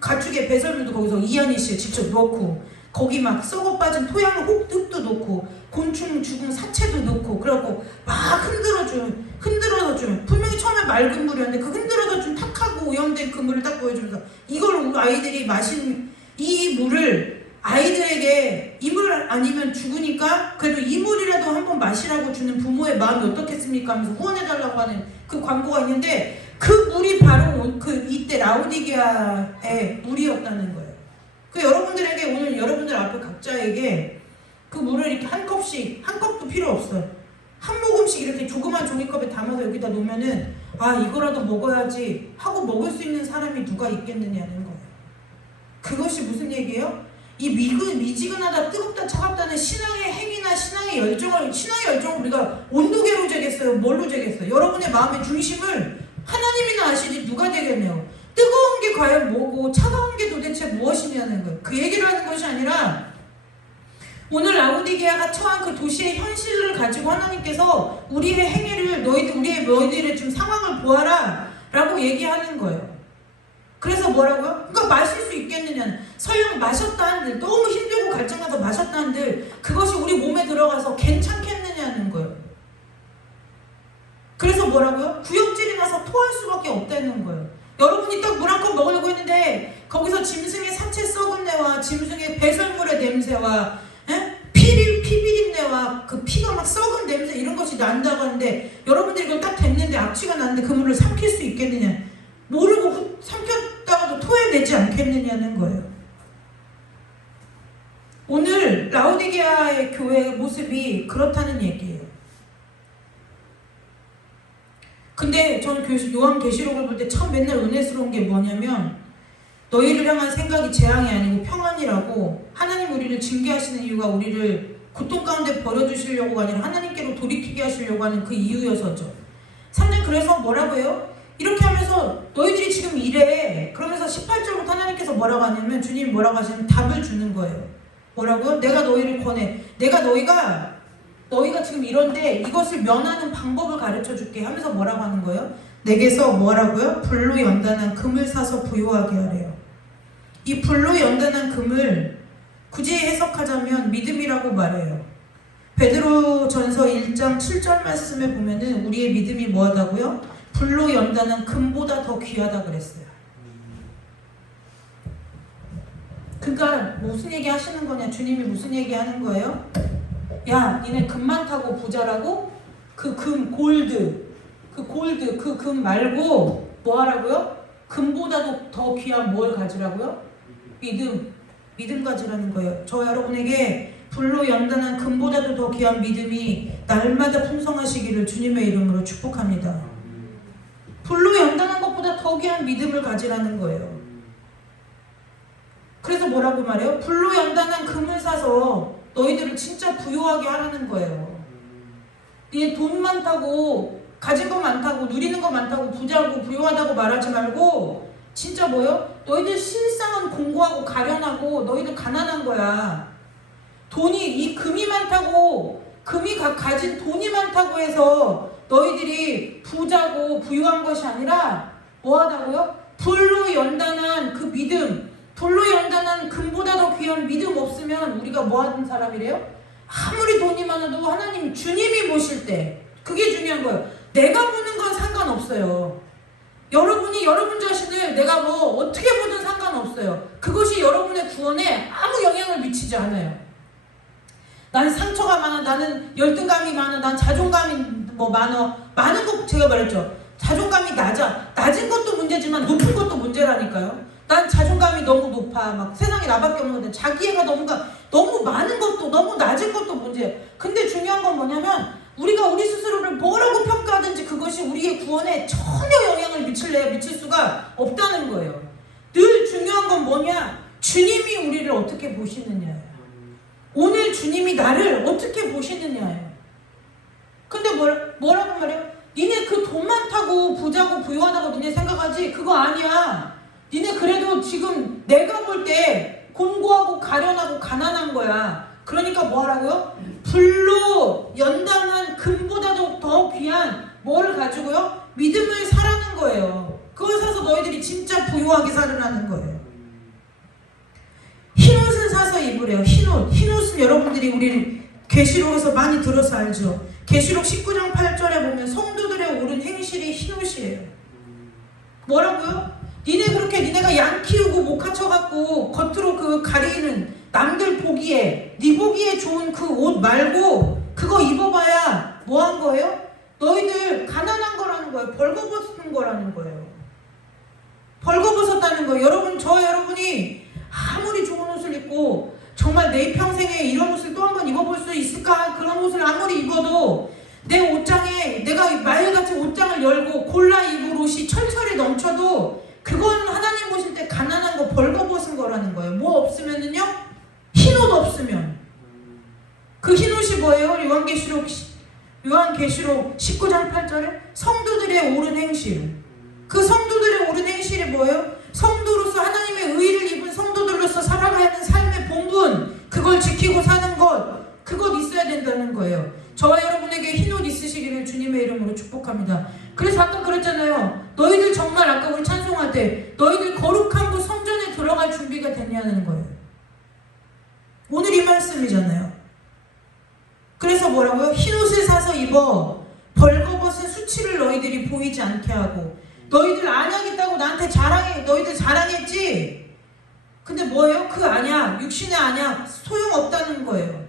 가축의 배설물도 거기서 이한희씨 직접 넣고 거기 막 썩어 빠진 토양 흙도 넣고 곤충 죽은 사체도 넣고 그래갖고 막 흔들어서 주면 분명히 처음에 맑은 물이었는데 그 흔들어서 좀 탁하고 오염된 그 물을 딱 보여주면서 이걸 우리 아이들이 마신 이 물을 아이들에게 이 물 아니면 죽으니까 그래도 이 물이라도 한번 마시라고 주는 부모의 마음이 어떻겠습니까 하면서 후원해달라고 하는 그 광고가 있는데 그 물이 바로 이때 라오디게아의 물이었다는 거예요. 그 여러분들에게 오늘 여러분들 앞에 각자에게 그 물을 이렇게 한 컵씩 한 컵도 필요 없어요. 한 모금씩 이렇게 조그만 종이컵에 담아서 여기다 놓으면은 이거라도 먹어야지 하고 먹을 수 있는 사람이 누가 있겠느냐는 거예요. 그것이 무슨 얘기예요? 이 미지근하다 뜨겁다 차갑다는 신앙의 행위나 신앙의 열정을 우리가 온도계로 재겠어요? 뭘로 재겠어요? 여러분의 마음의 중심을 하나님이나 아시지 누가 되겠네요. 뜨거운 게 과연 뭐고 차가운 게 도대체 무엇이냐는 거예요. 그 얘기를 하는 것이 아니라 오늘 라오디게아가 처한 그 도시의 현실을 가지고 하나님께서 우리의 행위를 너희들의 지금 상황을 보아라 라고 얘기하는 거예요. 그래서 뭐라고요? 그러니까 마실 수 있겠느냐는 설령 마셨다 한들 너무 힘들고 갈증나서 마셨다 한들 그것이 우리 몸에 들어가서 괜찮겠느냐는 거예요. 그래서 뭐라고요? 구역질이 나서 토할 수밖에 없다는 거예요. 여러분이 딱 물 한 컵 먹으려고 했는데 거기서 짐승의 사체 썩은 내와 짐승의 배설물의 냄새와 피비린내와 그 피가 막 썩은 냄새 이런 것이 난다고 하는데 여러분들이 그걸 딱 댔는데 악취가 나는데 그 물을 삼킬 수 있겠느냐? 모르고 삼켰다가도 토해내지 않겠느냐는 거예요. 오늘 라오디게아의 교회의 모습이 그렇다는 얘기예요. 근데 저는 요한계시록을 볼 때 참 맨날 은혜스러운 게 뭐냐면 너희를 향한 생각이 재앙이 아니고 평안이라고 하나님 우리를 징계하시는 이유가 우리를 고통 가운데 버려주시려고가 아니라 하나님께로 돌이키게 하시려고 하는 그 이유여서죠. 3년 그래서 뭐라고 해요? 이렇게 하면서 너희들이 지금 이래 그러면서 18절부터 하나님께서 뭐라고 하냐면 주님이 뭐라고 하시냐면 답을 주는 거예요. 뭐라고요? 내가 너희를 권해. 내가 너희가 지금 이런데 이것을 면하는 방법을 가르쳐 줄게 하면서 뭐라고 하는 거예요? 내게서 뭐라고요? 불로 연단한 금을 사서 부요하게 하래요. 이 불로 연단한 금을 굳이 해석하자면 믿음이라고 말해요. 베드로전서 1장 7절 말씀에 보면은 우리의 믿음이 뭐하다고요? 불로 연단한 금보다 더 귀하다 그랬어요. 그러니까 무슨 얘기 하시는 거냐? 주님이 무슨 얘기 하는 거예요? 야, 니네 금만 타고 부자라고? 그 금, 그 금 말고 뭐 하라고요? 금보다도 더 귀한 뭘 가지라고요? 믿음 가지라는 거예요. 저 여러분에게 불로 연단한 금보다도 더 귀한 믿음이 날마다 풍성하시기를 주님의 이름으로 축복합니다. 불로 연단한 것보다 더 귀한 믿음을 가지라는 거예요. 그래서 뭐라고 말해요? 불로 연단한 금을 사서 너희들을 진짜 부유하게 하라는 거예요. 네 돈 많다고 가진 거 많다고 누리는 거 많다고 부자고 부유하다고 말하지 말고 진짜 뭐요? 너희들 실상은 공고하고 가련하고 너희들 가난한 거야. 이 금이 많다고 금이 가진 돈이 많다고 해서 너희들이 부자고 부유한 것이 아니라 뭐하다고요? 불로 연단한 그 믿음, 불로 연단한 금보다 더 귀한 믿음 없으면 우리가 뭐하는 사람이래요? 아무리 돈이 많아도 하나님 주님이 보실 때 그게 중요한 거예요. 내가 보는 건 상관없어요. 여러분이 여러분 자신을 내가 뭐 어떻게 보든 상관없어요. 그것이 여러분의 구원에 아무 영향을 미치지 않아요. 난 상처가 많아, 나는 열등감이 많아, 난 자존감이 많은 거 제가 말했죠. 자존감이 낮은 것도 문제지만 높은 것도 문제라니까요. 난 자존감이 너무 높아. 막 세상에 나밖에 없는 건데 자기애가 너무 많은 것도 너무 낮은 것도 문제예요. 근데 중요한 건 뭐냐면 우리가 우리 스스로를 뭐라고 평가하든지 그것이 우리의 구원에 전혀 영향을 미칠 수가 없다는 거예요. 늘 중요한 건 뭐냐? 주님이 우리를 어떻게 보시느냐예요. 오늘 주님이 나를 어떻게 보시느냐예요. 근데 뭐라고 말해요? 니네 그 돈 많다고 부자고 부유하다고 니네 생각하지? 그거 아니야. 니네 그래도 지금 내가 볼 때 곤고하고 가련하고 가난한 거야. 그러니까 뭐 하라고요? 불로 연단한 금보다도 더 귀한 뭐를 가지고요? 믿음을 사라는 거예요. 그걸 사서 너희들이 진짜 부유하게 살으라는 거예요. 흰옷은 사서 입으래요. 흰옷. 흰옷은 여러분들이 우리 계시록에서 많이 들어서 알죠. 계시록 19장 8절에 보면 성도들의 옳은 행실이 흰옷이에요. 뭐라고요? 니네가 양 키우고 목 갖춰갖고 겉으로 그 가리는 남들 보기에 네 보기에 좋은 그 옷 말고 그거 입어봐야 뭐 한 거예요? 너희들 가난한 거라는 거예요. 벌거벗은 거라는 거예요. 벌거벗었다는 거예요. 여러분이 아무리 좋은 옷을 입고 정말 내 평생에 이런 옷을 또 한 번 입어볼 수 있을까? 그런 옷을 아무리 입어도 내 옷장에 내가 말같이 옷장을 열고 골라 입을 옷이 철철이 넘쳐도 그건 하나님 보실 때 가난한 거 벌거벗은 거라는 거예요. 뭐 없으면은요? 흰옷 없으면. 그 흰옷이 뭐예요? 요한계시록 19장 8절에 성도들의 옳은 행실. 그 성도들의 옳은 행실이 뭐예요? 성도로서 하나님의 의를 입은 성도들로서 살아가야 하는 삶의 본분, 그걸 지키고 사는 것, 그것 있어야 된다는 거예요. 저와 여러분에게 흰옷 있으시기를 주님의 이름으로 축복합니다. 그래서 아까 그랬잖아요. 너희들 정말 아까 우리 찬송할 때 너희들 거룩한 그 성전에 들어갈 준비가 됐냐는 거예요. 오늘 이 말씀이잖아요. 그래서 뭐라고요? 흰옷을 사서 입어 벌거벗은 수치를 너희들이 보이지 않게 하고. 너희들 안약 있다고 나한테 너희들 자랑했지? 근데 뭐예요? 그 안약, 육신의 안약 소용없다는 거예요.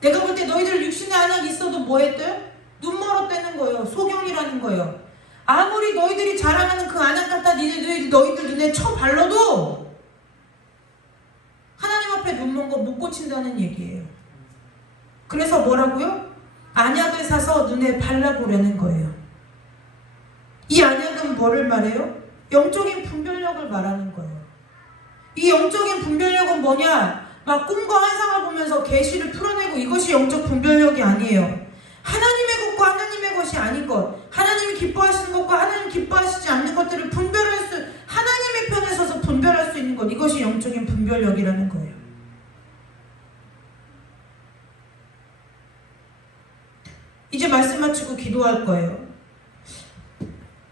내가 볼 때 너희들 육신의 안약 있어도 뭐 했대요? 눈 멀었다는 거예요. 소경이라는 거예요. 아무리 너희들이 자랑하는 그 안약 갖다 너희들 눈에 쳐발라도 하나님 앞에 눈 먼 거 못 고친다는 얘기예요. 그래서 뭐라고요? 안약을 사서 눈에 발라보려는 거예요. 이 안약은 뭐를 말해요? 영적인 분별력을 말하는 거예요. 이 영적인 분별력은 뭐냐? 막 꿈과 환상을 보면서 계시를 풀어내고 이것이 영적 분별력이 아니에요. 하나님의 것과 하나님의 것이 아닌 것, 하나님이 기뻐하시는 것과 하나님 기뻐하시지 않는 것들을 하나님의 편에 서서 분별할 수 있는 것, 이것이 영적인 분별력이라는 거예요. 이제 말씀 마치고 기도할 거예요.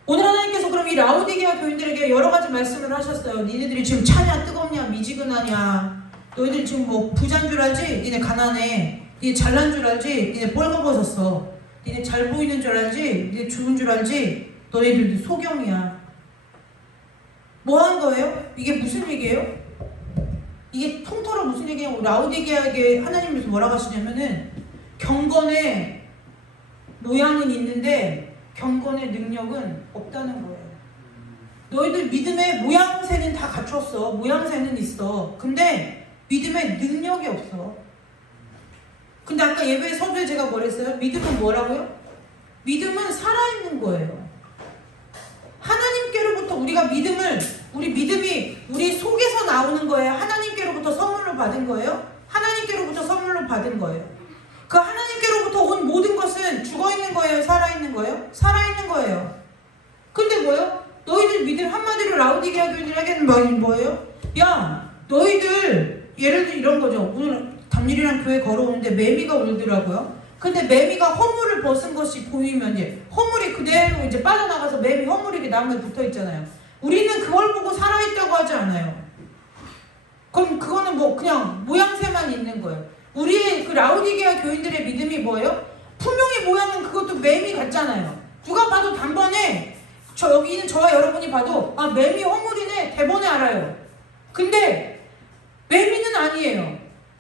오늘 하나님께서 그럼 이 라오디게아 교인들에게 여러 가지 말씀을 하셨어요. 니네들이 지금 차냐 뜨겁냐 미지근하냐, 너희들 지금 뭐 부자인 줄 알지? 니네 가난해. 니네 잘난 줄 알지? 니네 뻘거벗었어. 니네 잘 보이는 줄 알지? 니네 죽은 줄 알지? 너희들도 소경이야. 뭐 한 거예요? 이게 무슨 얘기예요? 이게 통틀어 무슨 얘기냐고. 라오디게아에게 하나님께서 뭐라고 하시냐면은 경건의 모양은 있는데 경건의 능력은 없다는 거예요. 너희들 믿음의 모양새는 다 갖췄어. 모양새는 있어. 근데 믿음의 능력이 없어. 근데 아까 예배 서두에 제가 뭐랬어요? 믿음은 뭐라고요? 믿음은 살아있는 거예요. 하나님께로부터 우리 믿음이 우리 속에서 나오는 거예요. 하나님께로부터 선물로 받은 거예요. 하나님께로부터 선물로 받은 거예요. 그 하나님께로부터 온 모든 것은 죽어있는 거예요? 살아있는 거예요? 살아있는 거예요. 근데 뭐예요? 너희들 믿음, 한마디로 라오디게아 교인들에게는 뭐예요? 야, 너희들 예를 들어 이런 거죠. 오늘 담일이랑 교회 걸어오는데 매미가 울더라고요. 근데 매미가 허물을 벗은 것이 보이면 허물이 그대로 이제 빠져나가서 매미 허물이 이렇게 나무에 붙어있잖아요. 우리는 그걸 보고 살아있다고 하지 않아요. 그럼 그거는 뭐 그냥 모양새만 있는 거예요. 우리의 그 라오디게아 교인들의 믿음이 뭐예요? 분명히 모양은 그것도 매미 같잖아요. 누가 봐도 단번에 여기 있는 저와 여러분이 봐도 아, 매미 허물이네 대번에 알아요. 근데 매미는 아니에요.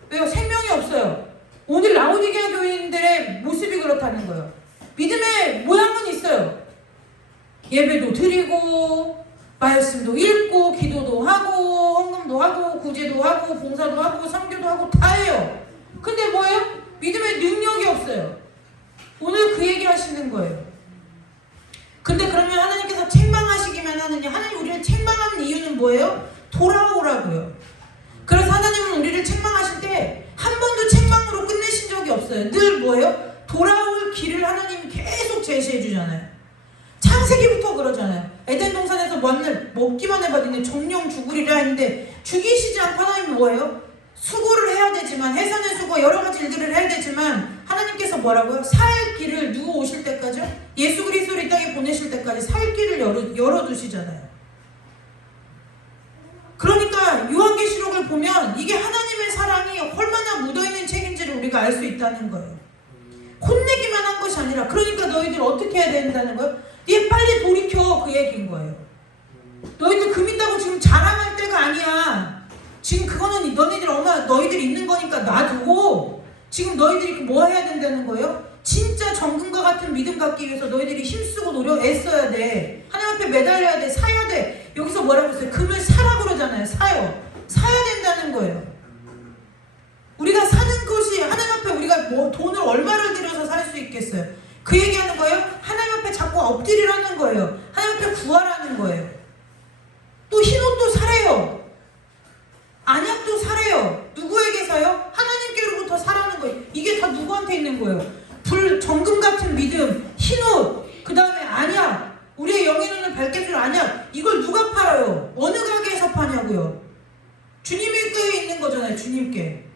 왜요? 생명이 없어요. 오늘 라오디게아 교인들의 모습이 그렇다는 거예요. 믿음의 모양은 있어요. 예배도 드리고 말씀도 읽고 기도도 하고 헌금도 하고 구제도 하고 봉사도 하고 선교도 하고 다 해요. 근데 뭐예요? 믿음의 능력이 없어요. 오늘 그 얘기 하시는 거예요. 근데 그러면 하나님께서 책망하시기만 하느냐? 하나님 우리를 책망하는 이유는 뭐예요? 돌아오라고요. 그래서 하나님은 우리를 책망하실 때 한 번도 책망으로 끝내신 적이 없어요. 늘 뭐예요? 돌아올 길을 하나님이 계속 제시해 주잖아요. 창세기부터 그러잖아요. 에덴 동산에서 만날 먹기만 해봐 니네 정령 죽으리라 했는데 죽이시지 않고 하나님은 뭐예요? 수고를 해야 되지만 해산의 수고 여러 가지 일들을 해야 되지만 하나님께서 뭐라고요? 살 길을 누구 오실 때까지요? 예수 그리스도를 이 땅에 보내실 때까지 살 길을 열어두시잖아요. 그러니까 요한계시록을 보면 이게 하나님의 사랑이 얼마나 묻어있는 책인지를 우리가 알 수 있다는 거예요. 혼내기만 한 것이 아니라 그러니까 너희들 어떻게 해야 된다는 거예요? 얘 빨리 돌이켜 그 얘기인 거예요. 너희들 금 있다고 지금 자랑할 때가 아니야. 지금 그거는 너희들이 있는 거니까 놔두고 지금 너희들이 뭐 해야 된다는 거예요? 진짜 정금과 같은 믿음 갖기 위해서 너희들이 힘쓰고 애써야 돼. 하나님 앞에 매달려야 돼. 사야 돼. 여기서 뭐라고 했어요? 금을 사라 그러잖아요. 사요. 사야 된다는 거예요. 우리가 사는 것이 하나님 앞에 우리가 돈을 얼마를 들여서 살 수 있겠어요? 그 얘기하는 거예요. 하나님 앞에 자꾸 엎드리라는 거예요. 하나님 앞에 구하라는 거예요. 또 흰옷도 사래요. 안약도 사래요. 누구에게 사요? 하나님께로부터 사라는 거예요. 이게 다 누구한테 있는 거예요? 정금 같은 믿음, 흰옷, 그 다음에 안약, 우리의 영의 눈을 밝게 줄 안약, 이걸 누가 팔아요? 어느 가게에서 파냐고요? 주님께 있는 거잖아요. 주님께.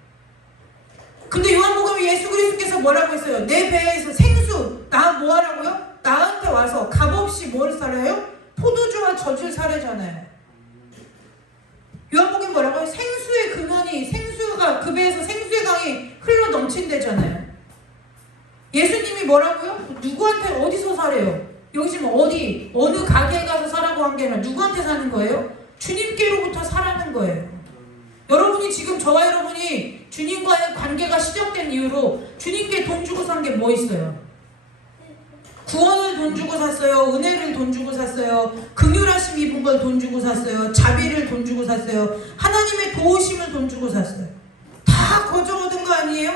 근데 요한복음에 예수 그리스도께서 뭐라고 했어요? 내 배에서 생수, 나 뭐 하라고요? 나한테 와서 값없이 뭘 사래요? 포도주와 젖을 사래잖아요. 요한복음 뭐라고 해요? 생수의 근원이 생수가 그 배에서 생수의 강이 흘러 넘친대잖아요. 예수님이 뭐라고요? 누구한테 어디서 사래요? 여기 지금 어느 가게에 가서 사라고 한 게 아니라 누구한테 사는 거예요? 주님께로부터 사라는 거예요. 여러분이 지금 저와 여러분이 주님과의 관계가 시작된 이후로 주님께 돈 주고 산 게 뭐 있어요? 구원을 돈 주고 샀어요. 은혜를 돈 주고 샀어요. 긍휼하심 입은 걸 돈 주고 샀어요. 자비를 돈 주고 샀어요. 하나님의 도우심을 돈 주고 샀어요. 다 거저 얻은 거 아니에요?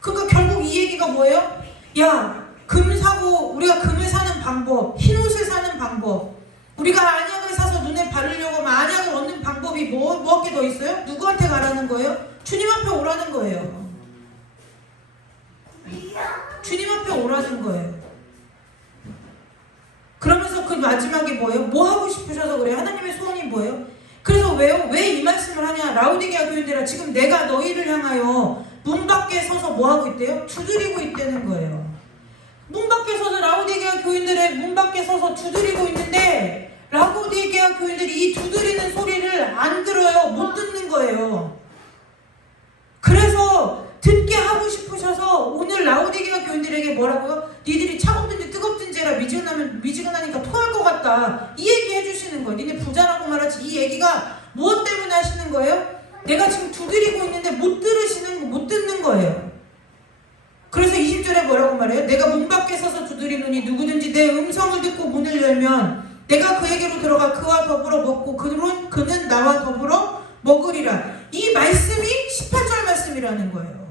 그러니까 결국 이 얘기가 뭐예요? 야, 금 사고 우리가 금을 사는 방법, 흰옷을 사는 방법, 우리가 안약을 사서 눈에 바르려고 하면 안약을 얻는 방법이 뭐게 더 있어요? 누구한테 가라는 거예요? 주님 앞에 오라는 거예요. 주님 앞에 오라는 거예요. 그러면서 그 마지막에 뭐예요? 뭐 하고 싶으셔서 그래요? 하나님의 소원이 뭐예요? 그래서 왜요? 왜 이 말씀을 하냐? 라오디게아 교인들아, 지금 내가 너희를 향하여 문 밖에 서서 뭐 하고 있대요? 두드리고 있다는 거예요. 문 밖에 서서 라오디게아 교인들의 문 밖에 서서 두드리고 있는데 라오디게아 교인들이 이 두드리는 소리를 안 들어요. 못 듣는 거예요. 그래서 듣게 하고 싶으셔서 오늘 라오디게아 교인들에게 뭐라고요? 니들이 차갑든지 뜨겁든지 해라. 미지근하니까 토할 것 같다. 이 얘기 해주시는 거예요. 니네 부자라고 말하지. 이 얘기가 무엇 때문에 하시는 거예요? 내가 지금 두드리고 있는데 못 듣는 거예요. 그래서 20절에 뭐라고 말해요? 내가 문 밖에 서서 두드리노니 누구든지 내 음성을 듣고 문을 열면 내가 그에게로 들어가 그와 더불어 먹고 그는 나와 더불어 먹으리라. 이 말씀이 18절 말씀이라는 거예요.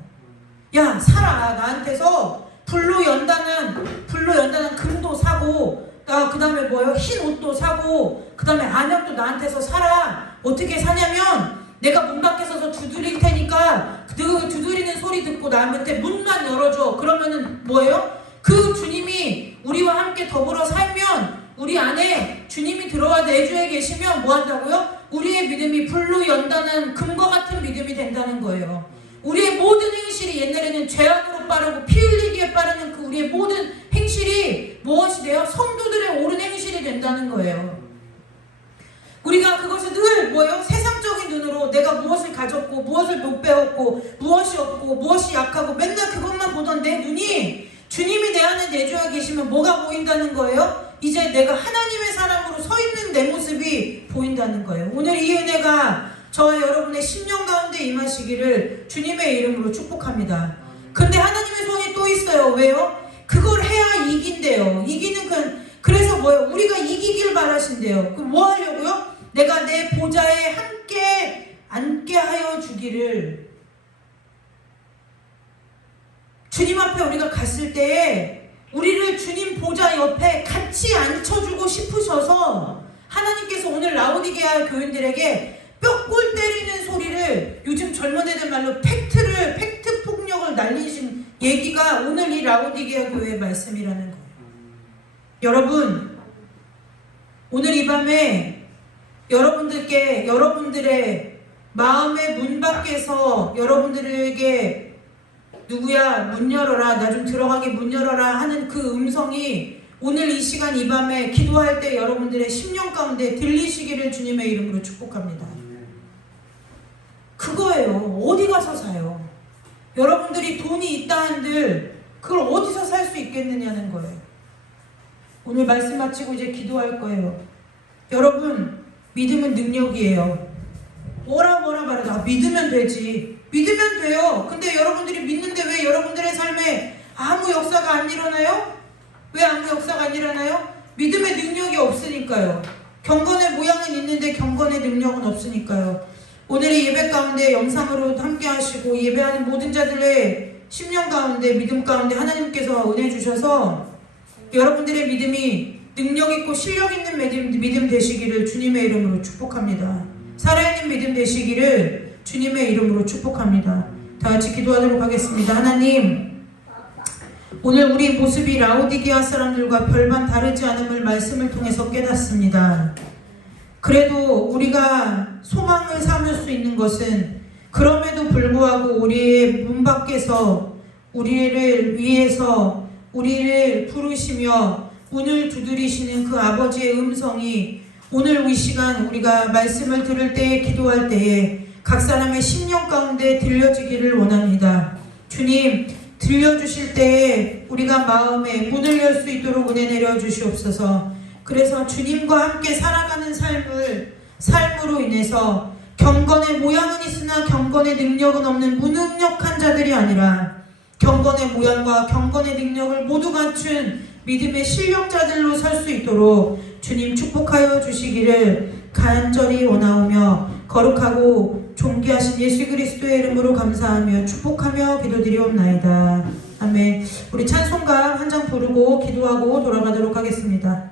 야, 사라. 나한테서 불로 연단한 금도 사고, 그 다음에 뭐예요? 흰 옷도 사고, 그 다음에 안약도 나한테서 사라. 어떻게 사냐면 내가 문 밖에 서서 두드릴 테니까 그 두드리는 소리 듣고 나한테 문만 열어줘. 그러면은 뭐예요? 그 주님이 우리와 함께 더불어 살면 우리 안에 주님이 들어와 내주에 계시면 뭐 한다고요? 우리의 믿음이 불로 연단한 금과 같은 믿음이 된다는 거예요. 우리의 모든 행실이 옛날에는 죄악으로 빠르고 피 흘리기에 빠르는 그 우리의 모든 행실이 무엇이 돼요? 성도들의 옳은 행실이 된다는 거예요. 우리가 그것을 늘 뭐예요? 세상적인 눈으로 내가 무엇을 가졌고 무엇을 못 배웠고 무엇이 없고 무엇이 약하고 맨날 그것만 보던 내 눈이 주님이 내 안에 내주어 계시면 뭐가 보인다는 거예요? 이제 내가 하나님의 사람으로 서 있는 내 모습이 보인다는 거예요. 오늘 이 은혜가 저와 여러분의 심령 가운데 임하시기를 주님의 이름으로 축복합니다. 근데 하나님의 소원이 또 있어요. 왜요? 그걸 해야 이긴대요. 그래서 뭐예요? 우리가 이기길 바라신대요. 그럼 뭐 하려고요? 내가 내 보좌에 함께 앉게 하여 주기를. 주님 앞에 우리가 갔을 때에 우리를 주님 보좌 옆에 같이 앉혀주고 싶으셔서 하나님께서 오늘 라오디게아 교인들에게 뼈골 때리는 소리를, 요즘 젊은 애들 말로 팩트 폭력을 날리신 얘기가 오늘 이 라오디게아 교회의 말씀이라는 거예요. 여러분, 오늘 이 밤에 여러분들께 여러분들의 마음의 문 밖에서 여러분들에게 누구야 문 열어라, 나 좀 들어가게 문 열어라 하는 그 음성이 오늘 이 시간 이 밤에 기도할 때 여러분들의 심령 가운데 들리시기를 주님의 이름으로 축복합니다. 그거예요. 어디 가서 사요? 여러분들이 돈이 있다 한들 그걸 어디서 살 수 있겠느냐는 거예요. 오늘 말씀 마치고 이제 기도할 거예요. 여러분, 믿음은 능력이에요. 뭐라 말하다 믿으면 되지. 믿으면 돼요. 근데 여러분들이 믿는데 왜 여러분들의 삶에 아무 역사가 안 일어나요? 왜 아무 역사가 안 일어나요? 믿음의 능력이 없으니까요. 경건의 모양은 있는데 경건의 능력은 없으니까요. 오늘 이 예배 가운데 영상으로 함께 하시고 예배하는 모든 자들의 심령 가운데 믿음 가운데 하나님께서 은혜 주셔서 여러분들의 믿음이 능력 있고 실력 있는 믿음 되시기를 주님의 이름으로 축복합니다. 살아있는 믿음 되시기를 주님의 이름으로 축복합니다. 다 같이 기도하도록 하겠습니다. 하나님, 오늘 우리 모습이 라오디게아 사람들과 별반 다르지 않음을 말씀을 통해서 깨닫습니다. 그래도 우리가 소망을 삼을 수 있는 것은 그럼에도 불구하고 우리의 문 밖에서 우리를 위해서 우리를 부르시며 문을 두드리시는 그 아버지의 음성이 오늘 이 시간 우리가 말씀을 들을 때에 기도할 때에 각 사람의 심령 가운데 들려지기를 원합니다. 주님, 들려주실 때에 우리가 마음에 문을 열 수 있도록 은혜 내려 주시옵소서. 그래서 주님과 함께 살아가는 삶으로 인해서 경건의 모양은 있으나 경건의 능력은 없는 무능력한 자들이 아니라 경건의 모양과 경건의 능력을 모두 갖춘 믿음의 실력자들로 설 수 있도록 주님 축복하여 주시기를 간절히 원하오며 거룩하고 존귀하신 예수 그리스도의 이름으로 감사하며 축복하며 기도드리옵나이다. 아멘. 우리 찬송가 한 장 부르고 기도하고 돌아가도록 하겠습니다.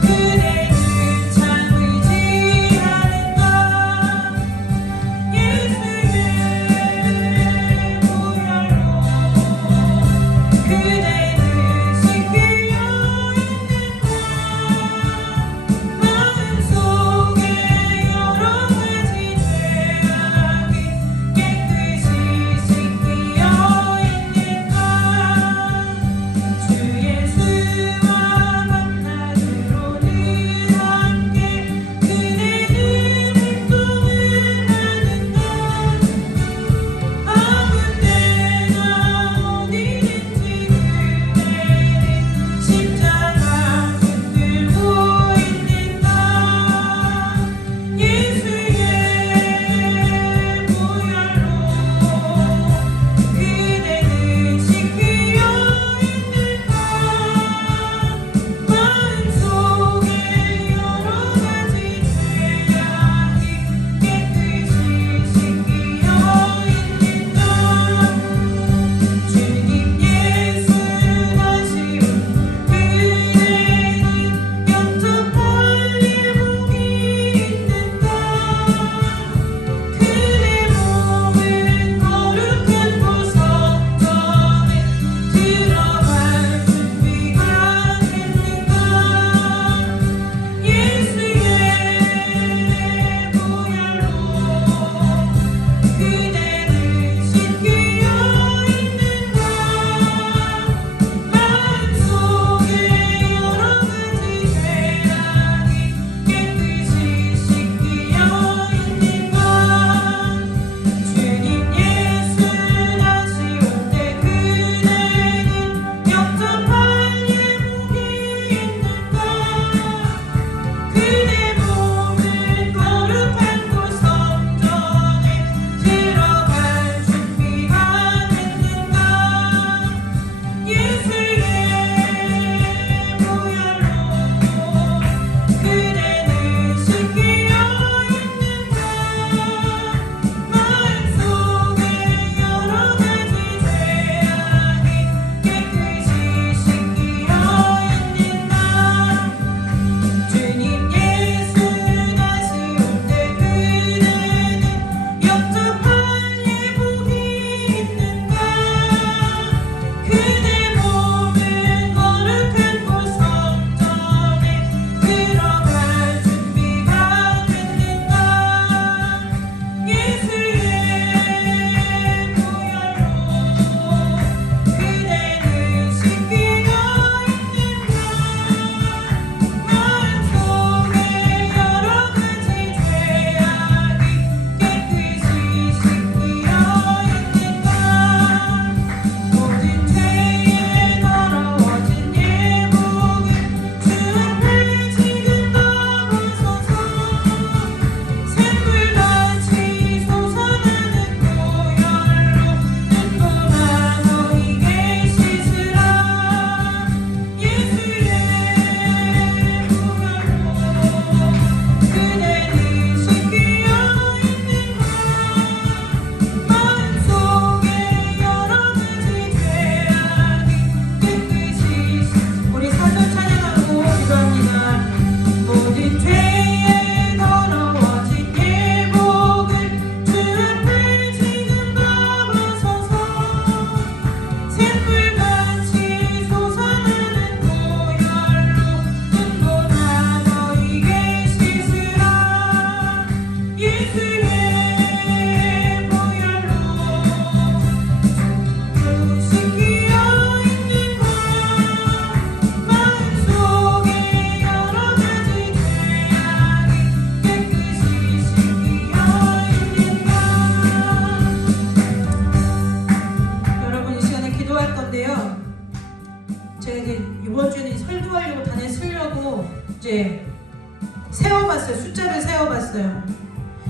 그대를 찬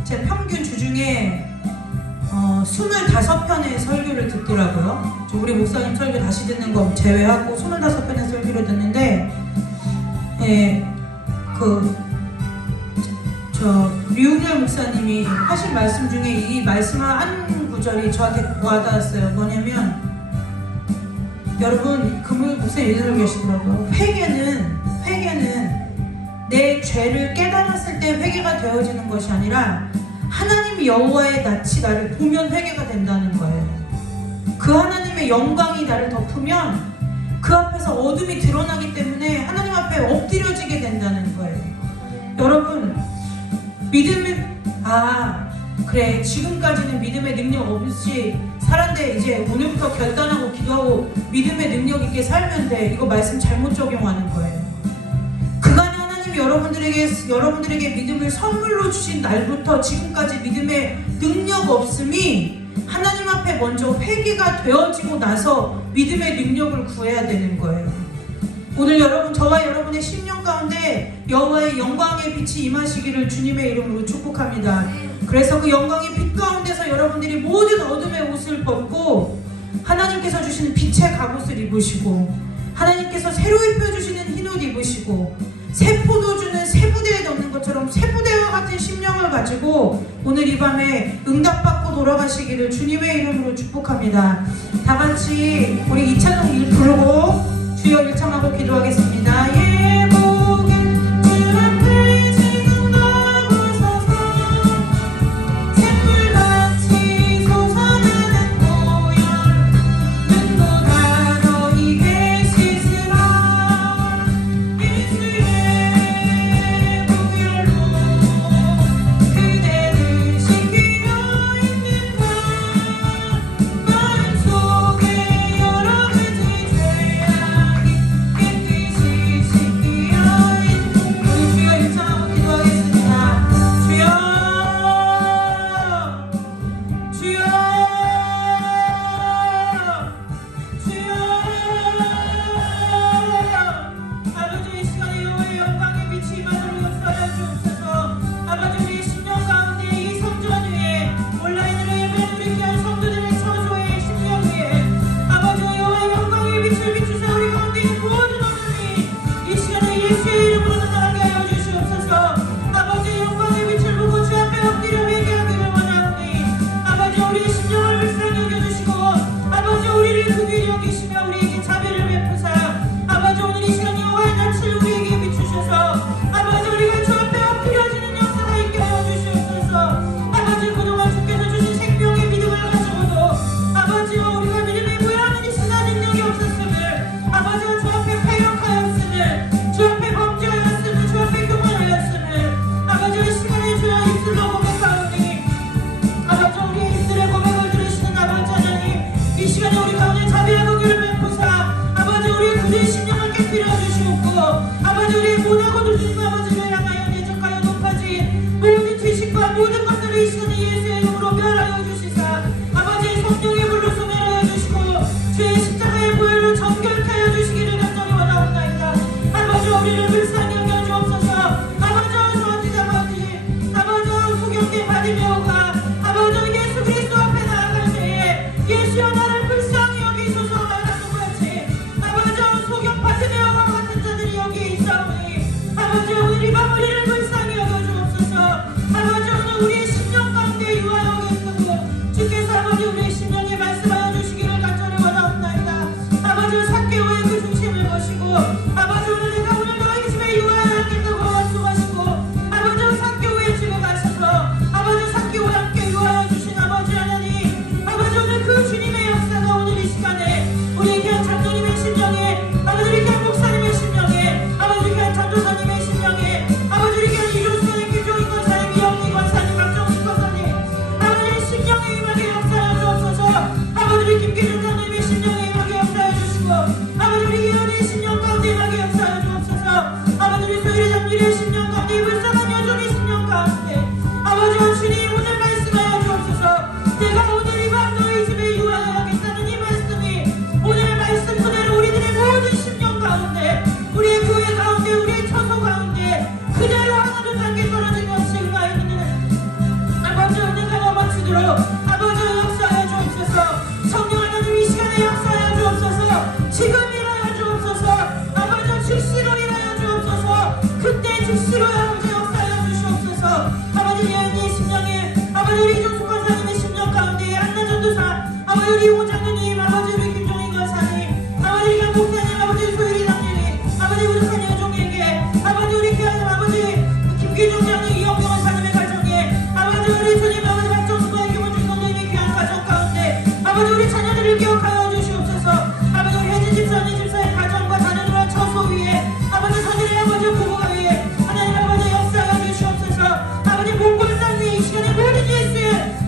제 평균 주중에 25편의 설교를 듣더라고요. 우리 목사님 설교 다시 듣는 거 제외하고 25편의 설교를 듣는데, 류은열 목사님이 하신 말씀 중에 이 말씀을 한 구절이 저한테 와닿았어요. 뭐냐면, 여러분, 목사님 이런 걸 계시더라고요. 회개는 내 죄를 깨달았을 때 회개가 되어지는 것이 아니라 하나님 여호와의 낯이 나를 보면 회개가 된다는 거예요. 그 하나님의 영광이 나를 덮으면 그 앞에서 어둠이 드러나기 때문에 하나님 앞에 엎드려지게 된다는 거예요. 여러분, 그래, 지금까지는 믿음의 능력 없이 살았는데 이제 오늘부터 결단하고 기도하고 믿음의 능력 있게 살면 돼. 이거 말씀 잘못 적용하는 거예요. 그간에 하나님이 여러분들에게 믿음을 선물로 주신 날부터 지금까지 믿음의 능력 없음이 하나님 앞에 먼저 회개가 되어지고 나서 믿음의 능력을 구해야 되는 거예요. 오늘 저와 여러분의 심령 가운데 여호와의 영광의 빛이 임하시기를 주님의 이름으로 축복합니다. 그래서 그 영광의 빛 가운데서 여러분들이 모든 어둠의 옷을 벗고 하나님께서 주시는 빛의 갑옷을 입으시고 하나님께서 새로 입혀주시는 흰옷 입으시고 새 포도주는 새 부대에 넣는 것처럼 새 부대와 같은 심령을 가지고 오늘 이 밤에 응답받고 돌아가시기를 주님의 이름으로 축복합니다. 다 같이 우리 이찬송 1 부르고 주여 일청하고 기도하겠습니다. 예복은 주 앞에 지금 나고서서 샘물같이 솟아나는 보혈 눈보다 너희 계시스라 예수의 보혈로 그대를 지키려 있는가 마음속에 여러 가지 죄악 깨끗이 씻기려 우리 주여 일청하고 기도하겠습니다. 주여 아버지, 이 시간에 여호와의 영광의 빛이 임하도록 역사하여 주옵소서. 아버지, 우리 심령 가운데 이 성전 위에 온라인으로 예배하는 우리 귀한 성도들의 처소에 심령 위에 아버지 여호와의 영광의 빛을 비추사 우리 가운데 있는 모든 어둠이 이 시간에 예수의 이름으로 나가게 하여 주시옵소서. 아버지, 영광의 빛을 보고 주 앞에 엎드려 회개하기를 원하오니 아버지, 우리의 심령을 불쌍히 여겨주시고 아버지, 우리를 긍휼히 여기시며 우리에게 자비를 베푸사 아버지, 오늘 이 시간 여호와의 낯을 우리에게 비추셔서 아버지, 우리가 주 앞에 엎드려지는 역사가 있게 하여 주시옵소서. 아버지, 그동안 주께서 주신 생명의 믿음을 가지고도 아버지와 우리가 믿음의 모양은 있으나 능력이 없었음을 아버지가 주 앞에 패역하였음을 주 앞에 범죄하였음을 주 앞에 교만하였음을 아버지, 이 시간에 주여 입술로 고백하오니 아버지, 우리의 입술의 고백을 들으시는 아버지 하나님, 이 시간에 우리 가운데 자비하고 긍휼을 베푸사 아버지, 우리의 굳은 심령을 깨뜨려 주시옵고 아버지, 우리의 못하고도 주님 아버지를 향하여 대적하여 높아진 모든 지식과 모든 것들을 이 시간에 예수의 이름으로 멸하여 주시사 아버지, 성령의 불로 소멸하여 주시고 주의 십자가의 보혈로 정결하여 주시기를 간절히 원하옵나이다. 아버지, 우리를 불쌍히 여겨 주옵소서. 아버지, 아버지, 소경된 바디메오가 아버지 예수 그리스도 앞에 나아갈 때에 예수여 나를 불쌍히 여기소서 말하는 같이 아버지, 소경 바디메오와 같은 자들이 여기 있사오니 아버지, 오늘 이 밤 우리를 불쌍히 여겨 주옵소서. 아버지, 오늘 우리의 심령 가운데 유하여 계시고 힘으로 아버지 역사하여 주옵소서. 성령 하나님 이 시간에 역사하여 주옵소서. 지금 일하여 주옵소서. 아버지 즉시로 일하여 주옵소서. 그때 즉시로 아버지 역사하여 주시옵소서. 아버지 예언의 심령에 아버지 우리 이종숙 권사님의 심령 가운데 안나 전도사 아버지 우리 오장로님 아버지 우리 김종인 권사님 아버지 우리 목사님 아버지 소율이 장님이 아버지 우리 사녀 종에게 아버지 우리 귀한 아버지 김기중 장님 이영경 권사님의 가정에 아버지 우리 주님 아버지 박정수와 김원중 선생님의 귀한 가정 가운데 아버지 우리 자녀들을 기억하여 주시옵소서. 아버지 우리 혜진 집사 언니 집사의 가정과 자녀들과 처소 위에 아버지 자녀의 아버지 부부가 위에 하나님 아버지 역사하여 주시옵소서. 아버지 몽골 땅 위에 이 시간에 모든 예수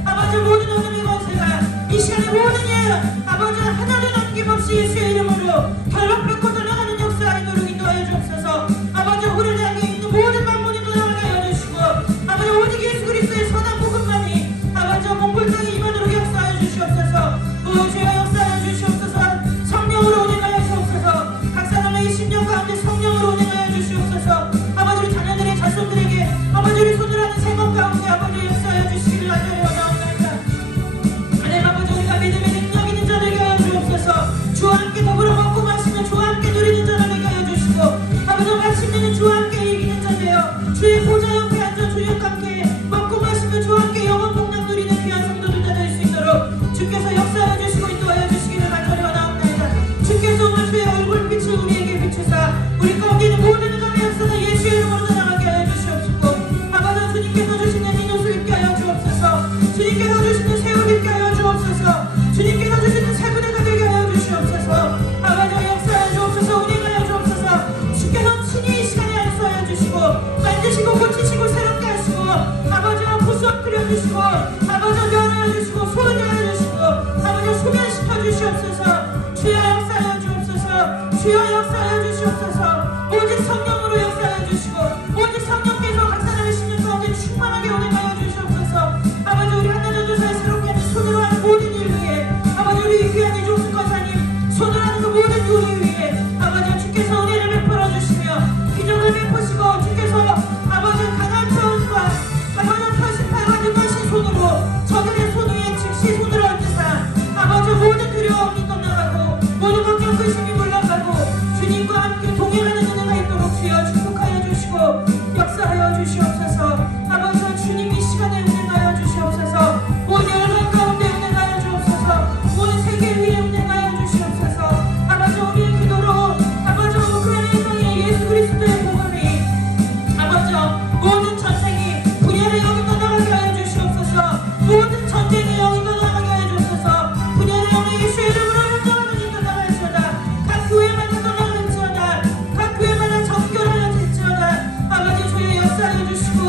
아버지 모든 어둠의 권세가 이 시간에 모든 예 아버지 하나도 남김없이 예수의 이름으로 결박받고 돌아가는 역사의 노력 인도하여 주옵소서. 아버지 우리를 향해 있는 모든 방문이 돌아가게 하여 주시고 아버지 오직 예수 그리스도의 선한 복음만이 아버지 몽골 땅에 임하도록 역사하여 주시옵소서. 주여 역사하여 주시옵소서. 성령으로 운행하여 주옵소서. 각 사람의 심령 가운데 성령으로 운행하여 주시옵소서. 아버지 우리 자녀들의 자손들에게 아버지 우리 손을 하는 생업 가운데 아버지 역사하여 주시기를 간절히 원하옵나이다. 하나님 아버지 우리가 믿음의 능력 있는 자들에게 하여 주옵소서. 주와 함께 더불어 먹고 마시며 주와 함께 누리는 자들에게 하여 주시고 아버지 마침내는 주와 함께 이기는 자 되어 주의 보좌 옆에 앉아 주님과 함께 먹고 마시며 주와 함께 영원 복락 누리는 귀한 성도들 다 될 수 있도록 주께서 역사하여 주시고 인도하여 주시기를 간절히 원하옵나이다. 주께서 오늘 주의 얼굴빛을 우리에게 비추사 우리 가운데 있는 모든 의감의 역사는 예수의 이름으로 나가게 하여 주시옵소서. 아버지 주님께서 주시는 이 옷을 입게 하여 주옵소서. 주님께서 주시는 새 옷 입게 하여 주옵소서. 주님께서 주시는 새 부대가 되게 하여 주시옵소서. 아버지 역사하여 주옵소서. 운행하여 주옵소서. 주께서 친히 이 시간에 안수하여 주시고 만드시고 고치시고 새롭게 하시고 아버지 구속 그려주시고 아버지 면하여 주시고 소원하여 주시고 아버지 소멸시켜 주시옵소서. 주여 역사하여 주옵소서. 주여 역사하여 주시옵소서. 오직 성령으로 역사하여 주시고 오직 성령께서 각 사람의 심령 가운데 충만하게 운행하여 주시옵소서. 아버지 우리 하나 전도사의 새롭게 하는 손으로 하는 모든 일 위에 아버지 우리 귀한 이종숙 권사님 손으로 하는 그 모든 일 위에 아버지 주께서 은혜를 베풀어 주시며 기적을 베푸시고 주께서 아버지 강한 차원과 아버지 88과 능하신 손으로 저들의 손 위에 즉시 손을 얹으사 아버지 모든 두려움이 떠나가고 모든 걱정 근심이 물러가고 주님과 함께 동행하는 은혜가 있도록 주여 축복하여 주시고 역사하여 주시옵소서. 아버지 주님 이 시간에 운행하여 주시옵소서. 온 열방 가운데 운행하여 주옵소서. 온 세계 위에 운행하여 주시옵소서. 아버지 우리의 기도로 아버지 우크라이나 땅에 예수 그리스도의 복음이 아버지 모든 전쟁이 분열의 영이 떠나가게 하여 주시옵소서. 모든 전쟁의 영이 떠나가게 하여 주옵소서. 분열의 영이 예수의 이름으로 현장하는 떠나갈지어다. 각 교회마다 떠나갈지어다. 각 교회마다 정결하여 질지어다. 아버지 주의 역사하여 주시고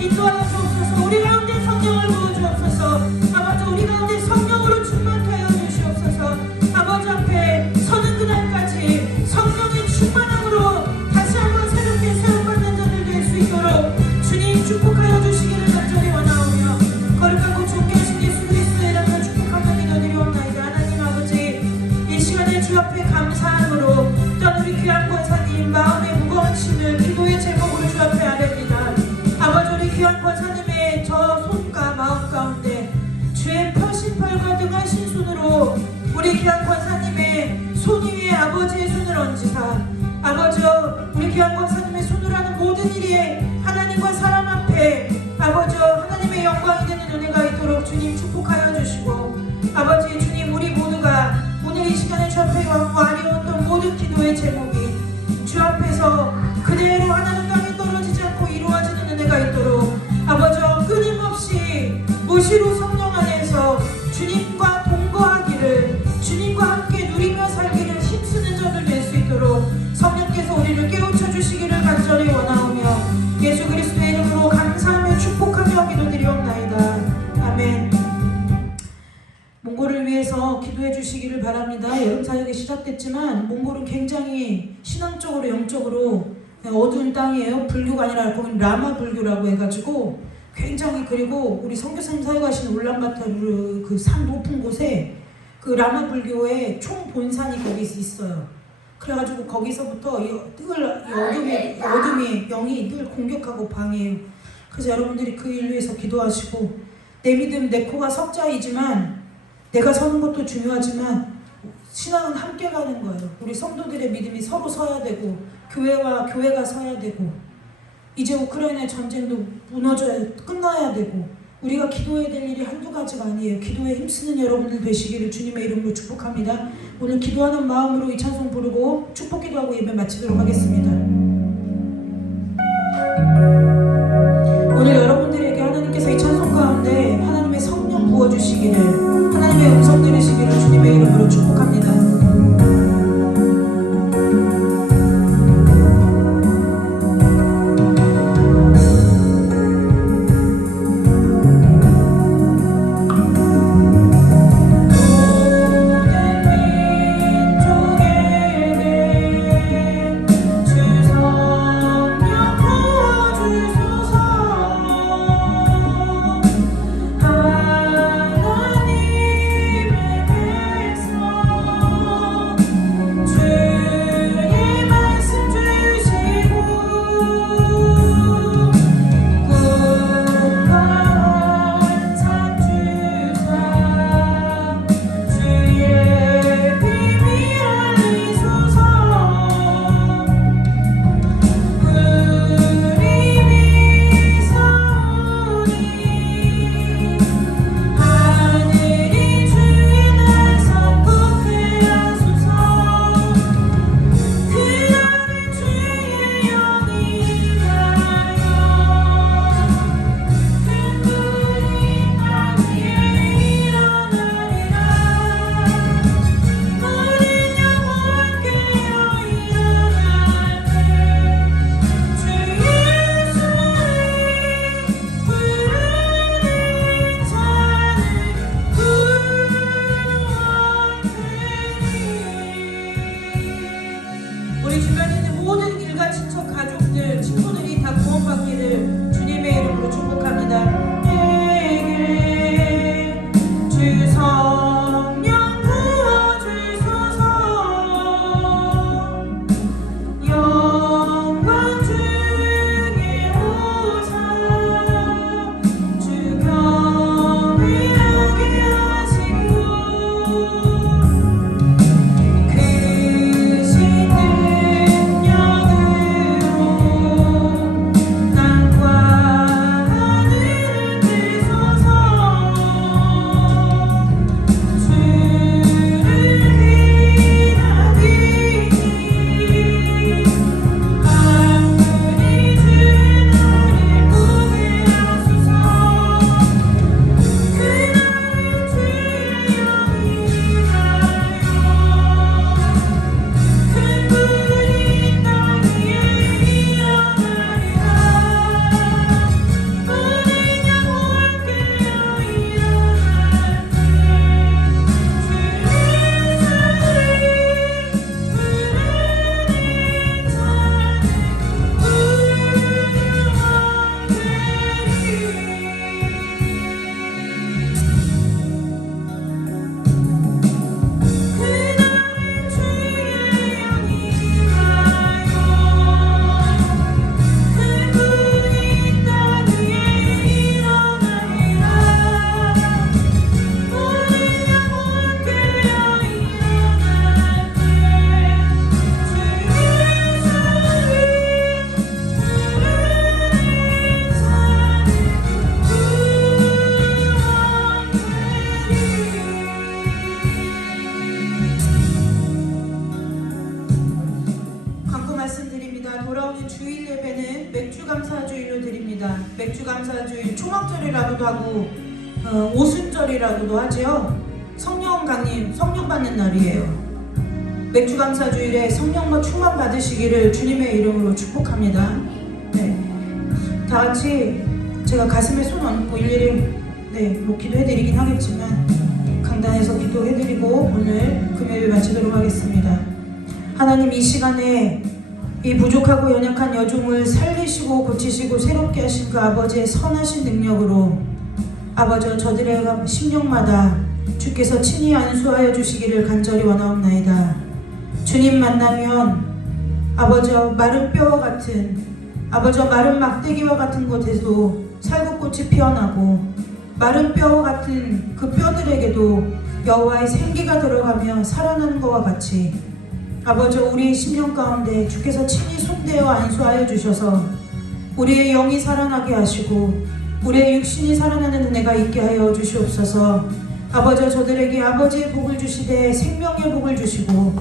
인도하여 주옵소서. 우리 가운데 성령을 부어 주옵소서. 아버지 우리 가운데 성령으로 충만케 하여 주시옵소서. 아버지 앞에 서는 그날까지 성령의 충만함으로 다시 한번 새롭게 세움받는 자들 될 수 있도록 주님 축복하여 주시기를 간절히 원하오며 거룩하고 존귀하신 예수 그리스도의 이름으로 축복하며 기도드리옵나이다. 하나님 아버지 이 시간에 주 앞에 감사함으로 또한 우리 귀한 권사님 마음의 무거운 짐을 기도의 제목으로 주 앞에 아뢰니다. 아버지 우리 귀한 권사님의 저 손과 마음 가운데 주의 88과 등하신 손으로 우리 귀한 권사님의 손 위에 아버지의 손을 얹으사 아버지 우리 귀한 권사님의 손으로 하는 모든 일에 하나님과 사람 앞에 아버지 하나님의 영광이 되는 은혜가 있도록 주님 축복하여 주시고 아버지 주님 우리 모두가 오늘 이 시간에 주 앞에 아뢰었던 모든 기도의 제목이 주 앞에서 그대로 하나님 땅에 떨어지지 않고 이루어지는 은혜가 있도록 아버지 끊임없이 무시로 성령 안에서 주님과 동거하기를 주님과 함께 누리며 살기를 힘쓰는 자들 될 수 있도록 성령께서 우리를 깨우쳐 주시기를 간절히 원하오며 예수 그리스도의 이름으로 감사하며 축복하며 기도드리옵나이다. 아멘. 몽골을 위해서 기도해 주시기를 바랍니다. 여름 사역이 시작됐지만 몽골은 굉장히 신앙적으로 영적으로 어두운 땅이에요. 불교가 아니라 거기는 라마 불교라고 해가지고 굉장히 그리고 우리 선교사님 사역하시는 울란바토르 그 산 높은 곳에 그 라마 불교의 총 본산이 거기 있어요. 그래가지고 거기서부터 늘 어둠이 영이 늘 공격하고 방해해요. 그래서 여러분들이 그 일 위해서 기도하시고 내 믿음 내 코가 석자이지만 내가 서는 것도 중요하지만 신앙은 함께 가는 거예요. 우리 성도들의 믿음이 서로 서야 되고 교회와 교회가 서야 되고 이제 우크라이나 전쟁도 무너져야 끝나야 되고 우리가 기도해야 될 일이 한두 가지가 아니에요. 기도에 힘쓰는 여러분들 되시기를 주님의 이름으로 축복합니다. 오늘 기도하는 마음으로 이 찬송 부르고 축복 기도하고 예배 마치도록 하겠습니다. 오늘 여러분들에게 하나님께서 이 찬송 가운데 하나님의 성령 부어주시기를 하나님의 음성 들으시기를 주님의 이름으로 축복합니다. 우리 주변에 있는 모든 일가 친척 가족들 친구들이 다 구원받기를 주님의 이름으로 축복합니다. 내게 주 성령 부어주소서 영광 중에 오사 주 경외하게 하시고 돌아오는 주일 예배는 맥주감사주일로 드립니다. 맥주감사주일 초막절이라고도 하고 오순절이라고도 하죠. 성령 강림, 성령 받는 날이에요. 맥주감사주일에 성령과 충만 받으시기를 주님의 이름으로 축복합니다. 네, 다 같이 제가 가슴에 손 얹고 일일이 뭐 기도해드리긴 하겠지만 강단에서 기도해드리고 오늘 금요일 마치도록 하겠습니다. 하나님, 이 시간에 이 부족하고 연약한 여종을 살리시고 고치시고 새롭게 하신 그 아버지의 선하신 능력으로 아버지 저들의 심령마다 주께서 친히 안수하여 주시기를 간절히 원하옵나이다. 주님 만나면 아버지 마른 뼈와 같은 아버지 마른 막대기와 같은 곳에도 살구꽃이 피어나고 마른 뼈와 같은 그 뼈들에게도 여호와의 생기가 들어가며 살아나는 것과 같이 아버지 우리의 심령 가운데 주께서 친히 손대어 안수하여 주셔서 우리의 영이 살아나게 하시고 우리의 육신이 살아나는 은혜가 있게 하여 주시옵소서. 아버지 저들에게 아버지의 복을 주시되 생명의 복을 주시고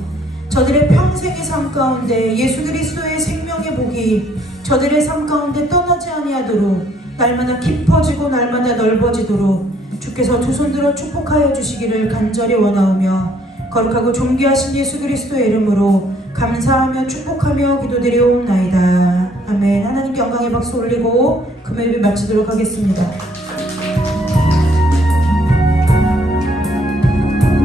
저들의 평생의 삶 가운데 예수 그리스도의 생명의 복이 저들의 삶 가운데 떠나지 아니하도록 날마다 깊어지고 날마다 넓어지도록 주께서 두 손 들어 축복하여 주시기를 간절히 원하오며 거룩하고 존귀하신 예수 그리스도의 이름으로 감사하며 축복하며 기도드리옵나이다. 아멘. 하나님께 영광의 박수 올리고 금요일 마치도록 하겠습니다.